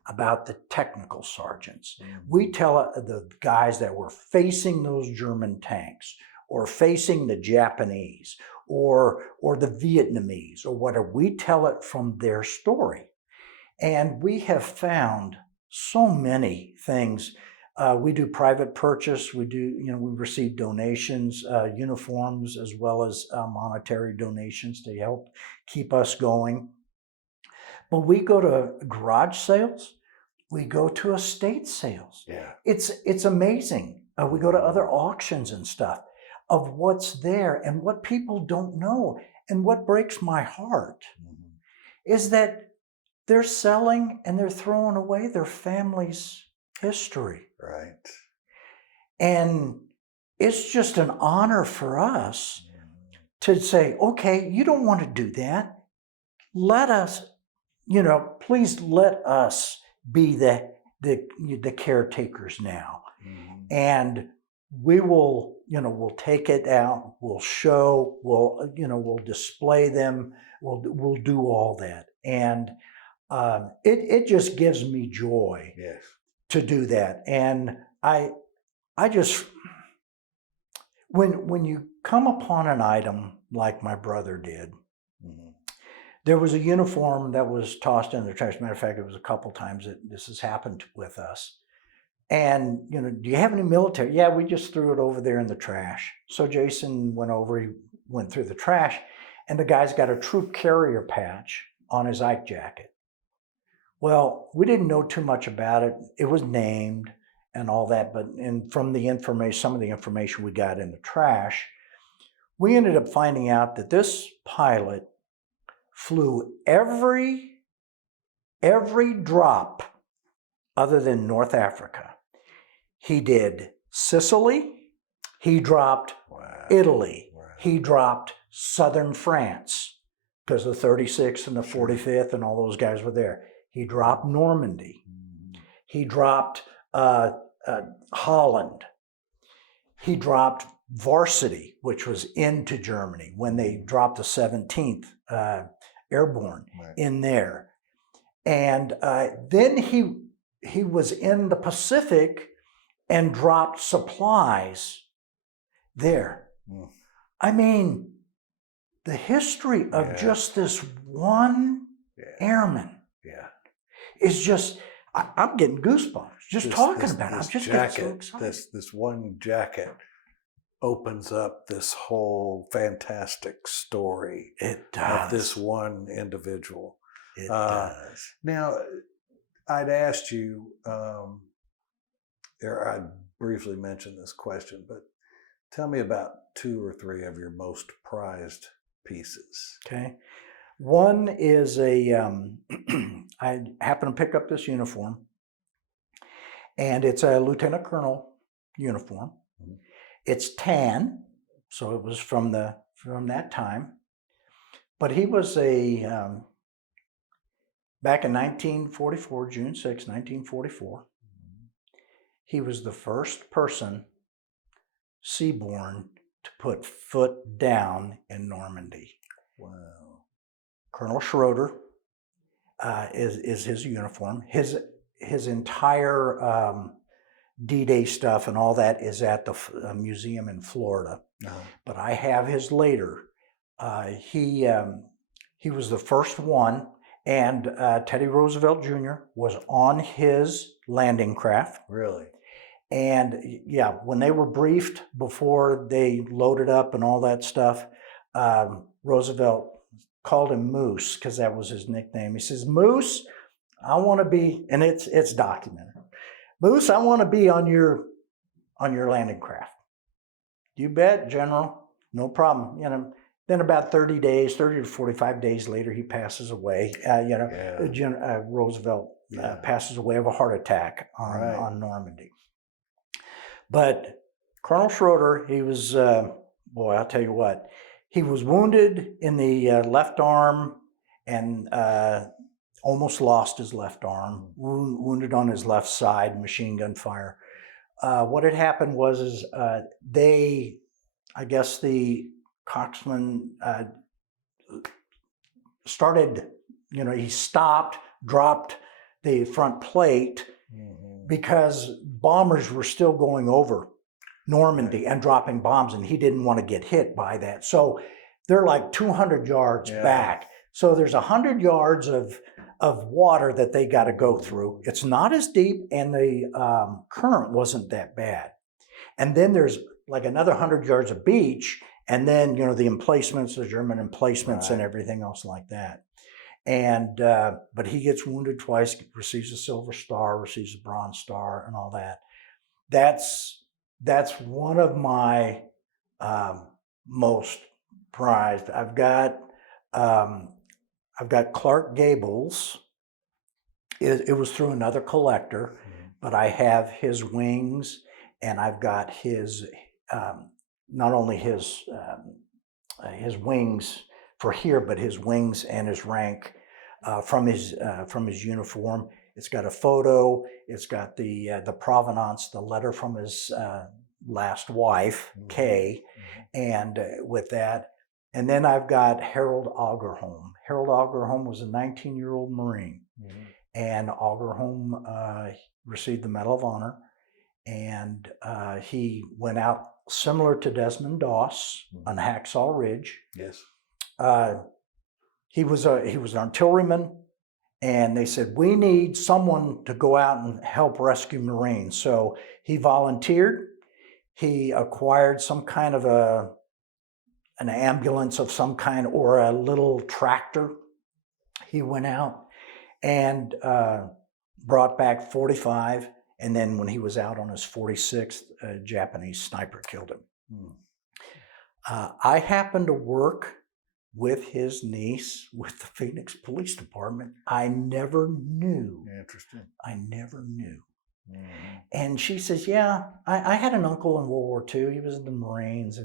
about the technical sergeants. We tell the guys that were facing those German tanks or facing the Japanese or the Vietnamese or whatever. We tell it from their story. And we have found so many things. We do private purchase. We do, we receive donations, uniforms, as well as monetary donations to help keep us going. But we go to garage sales. We go to estate sales. Yeah, it's amazing. We go to other auctions and stuff of what's there and what people don't know. And what breaks my heart is that they're selling and they're throwing away their family's history. Right. And it's just an honor for us to say, okay, you don't want to do that. Let us, please let us be the caretakers now. And we will, we'll take it out, we'll show, we'll display them, we'll do all that. And it just gives me joy. Yes. To do that. And I just, when you come upon an item like my brother did, There was a uniform that was tossed in the trash. Matter of fact, it was a couple times that this has happened with us. And, do you have any military? Yeah, we just threw it over there in the trash. So Jason went over, he went through the trash, and the guy's got a troop carrier patch on his Ike jacket. Well, we didn't know too much about it. It was named and all that, but from the information, some of the information we got in the trash, we ended up finding out that this pilot flew every drop other than North Africa. He did Sicily, he dropped Italy, he dropped southern France, because the 36th and the 45th and all those guys were there. He dropped Normandy. He dropped Holland. He dropped Varsity, which was into Germany when they dropped the 17th Airborne in there. And then he was in the Pacific and dropped supplies there. I mean, the history of just this one airman is just, I'm getting goosebumps just talking about it. I'm just getting so excited. This one jacket opens up this whole fantastic story of this one individual. It does. Now, I'd asked you, I briefly mentioned this question, but tell me about 2 or 3 of your most prized pieces. Okay. One is I happened to pick up this uniform, and it's a lieutenant colonel uniform. It's tan, so it was from that time. But he was back in 1944, June 6, 1944, he was the first person seaborne to put foot down in Normandy. Wow. Colonel Schroeder is his uniform. His entire D-Day stuff and all that is at the museum in Florida. But I have his later. He was the first one, and Teddy Roosevelt Jr. was on his landing craft. Really? And yeah, when they were briefed before they loaded up and all that stuff, Roosevelt called him Moose because that was his nickname. He says, "Moose, I want to be," and it's documented. "Moose, I want to be on your landing craft." "You bet, General. No problem." Then about 30 to 45 days later, he passes away. Roosevelt passes away of a heart attack on Normandy. But Colonel Schroeder, he was, I'll tell you what, he was wounded in the left arm and almost lost his left arm, wounded on his left side, machine gun fire. What had happened was the coxswain started, he stopped, dropped the front plate because bombers were still going over Normandy and dropping bombs, and he didn't want to get hit by that. So they're like 200 yards back. So there's 100 yards of water that they got to go through. It's not as deep, and the current wasn't that bad. And then there's like another 100 yards of beach, and then, the emplacements, the German emplacements and everything else like that. And, but he gets wounded twice, receives a Silver Star, receives a Bronze Star and all that. That's one of my most prized. I've got Clark Gable's. It was through another collector, but I have his wings, and I've got his, not only his wings for here, but his wings and his rank from his uniform. It's got a photo. It's got the provenance, the letter from his last wife, Kay, and with that. And then I've got Harold Augerholm. Harold Augerholm was a 19-year-old Marine, and Augerholm received the Medal of Honor, and he went out similar to Desmond Doss on Hacksaw Ridge. Yes. he was an artilleryman, and they said, we need someone to go out and help rescue Marines. So he volunteered. He acquired some kind of an ambulance of some kind or a little tractor. He went out and brought back 45. And then when he was out on his 46th, a Japanese sniper killed him. I happened to work with his niece with the Phoenix Police Department. I never knew. Interesting. I never knew. And she says, yeah, I had an uncle in World War II. He was in the Marines,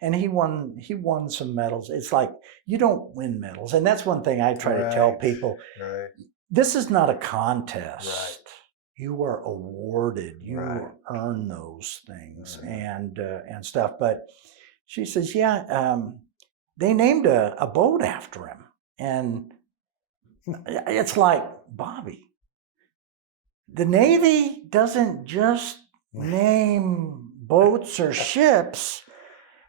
and he won some medals. It's like, you don't win medals. And that's one thing I try to tell people. Right. This is not a contest. Right. You are awarded. You earn those things and stuff. But she says, yeah, they named a boat after him. And it's like, Bobby, the Navy doesn't just name boats or ships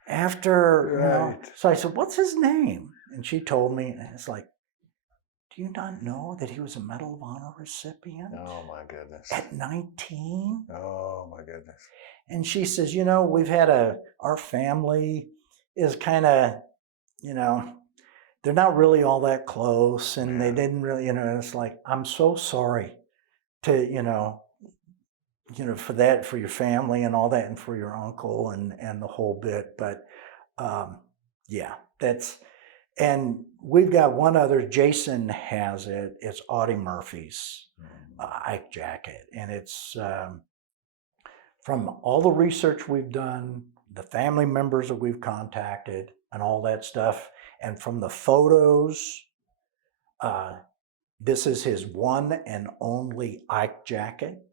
after, you know. So I said, what's his name? And she told me, and it's like, do you not know that he was a Medal of Honor recipient? Oh, my goodness. At 19? Oh, my goodness. And she says, you know, we've had our family is kind of, you know, they're not really all that close, and they didn't really, you know, it's like, I'm so sorry to, you know, for that, for your family and all that, and for your uncle and the whole bit. But yeah, that's, and we've got one other, Jason has it, it's Audie Murphy's Ike jacket. And it's from all the research we've done, the family members that we've contacted and all that stuff, and from the photos, this is his one and only Ike jacket.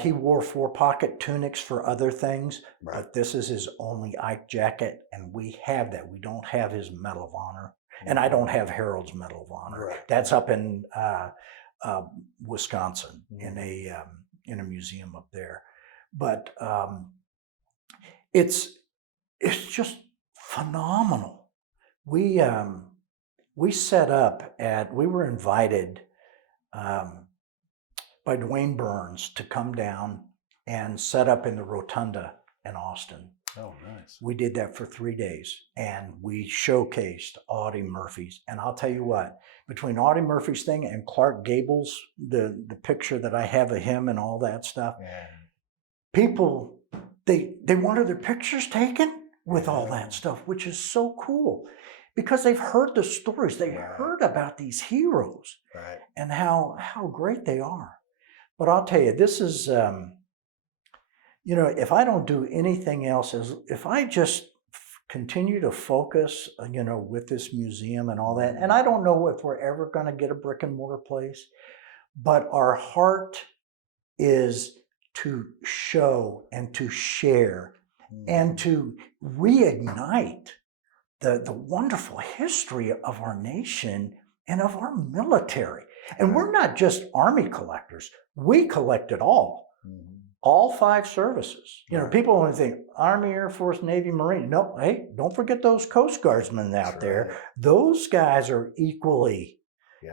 He wore 4-pocket tunics for other things, but this is his only Ike jacket, and we have that. We don't have his Medal of Honor, and I don't have Harold's Medal of Honor. That's up in Wisconsin in a museum up there. But it's just phenomenal. We set up we were invited by Dwayne Burns to come down and set up in the Rotunda in Austin. Oh, nice. We did that for 3 days, and we showcased Audie Murphy's. And I'll tell you what, between Audie Murphy's thing and Clark Gable's, the picture that I have of him and all that stuff, people, they wanted their pictures taken with all that stuff, which is so cool. Because they've heard the stories, they've heard about these heroes and how great they are. But I'll tell you, this is, you know, if I don't do anything else, if I just continue to focus, you know, with this museum and all that, and I don't know if we're ever going to get a brick and mortar place, but our heart is to show and to share and to reignite the wonderful history of our nation and of our military. And we're not just Army collectors. We collect it all. All 5 services. You know, people only think Army, Air Force, Navy, Marine. No, hey, don't forget those Coast Guardsmen out there. Those guys are equally,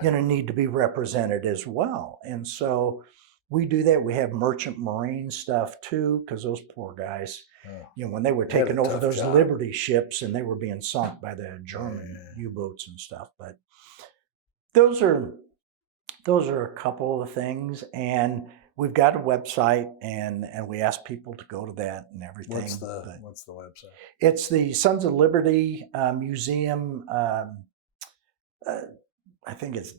you know, need to be represented as well. And so we do that. We have merchant marine stuff too, because those poor guys, you know, when they were taking over those Liberty ships and they were being sunk by the German U-boats and stuff. But those are a couple of things. And we've got a website, and we ask people to go to that and everything. What's the website? It's the Sons of Liberty Museum. I think it's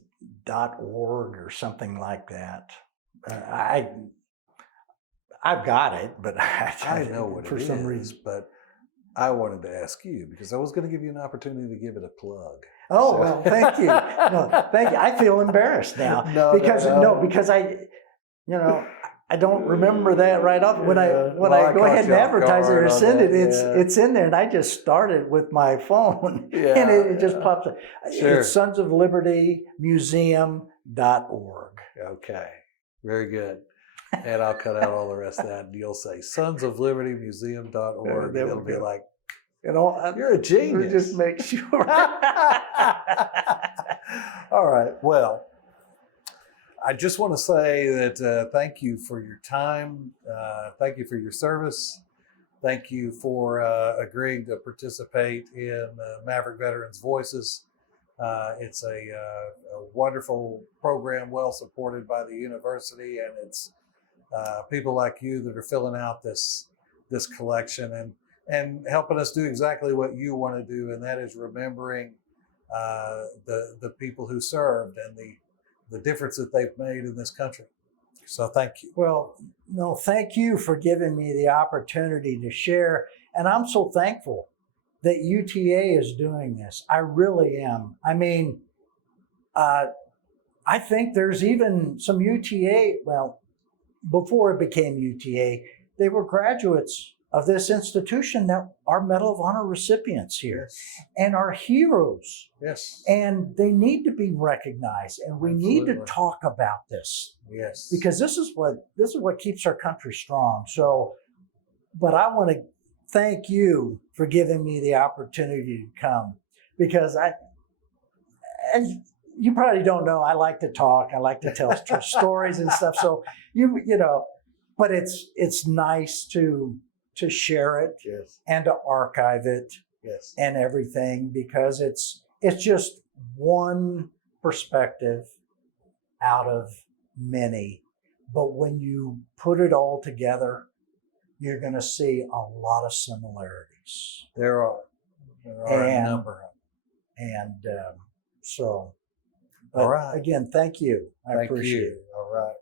.org or something like that. I've got it, but I know what for some reason. But I wanted to ask you because I was going to give you an opportunity to give it a plug. Oh, well, thank you. No, thank you. I feel embarrassed now because I don't remember that right off. When I go ahead and advertise it or send it, it's in there, and I just started with my phone, and it just pops up. It's Sons of Liberty Museum.org. Okay, very good. And I'll cut out all the rest of that, and you'll say Sons of Liberty Museum.org. It'll be like You're a genius. Just make sure. All right. Well, I just want to say that thank you for your time. Thank you for your service. Thank you for agreeing to participate in Maverick Veterans Voices. It's a wonderful program, well supported by the university, and it's people like you that are filling out this collection and helping us do exactly what you want to do, and that is remembering the people who served and the difference that they've made in this country. So thank you. Well, no, thank you for giving me the opportunity to share. And I'm so thankful that UTA is doing this. I really am. I mean, I think there's even some UTA, well, before it became UTA, they were graduates of this institution that are Medal of Honor recipients here and are heroes. Yes. And they need to be recognized, and we need to Absolutely. talk about this. Yes. Because this is what keeps our country strong. So, but I want to thank you for giving me the opportunity to come, because as you probably don't know, I like to talk. I like to tell stories and stuff. So you know, but it's nice to share it Yes. and to archive it Yes. and everything, because it's just one perspective out of many. But when you put it all together, you're going to see a lot of similarities. There are a number of them. And so, All right. again, thank you. I Thank appreciate you. it. All right.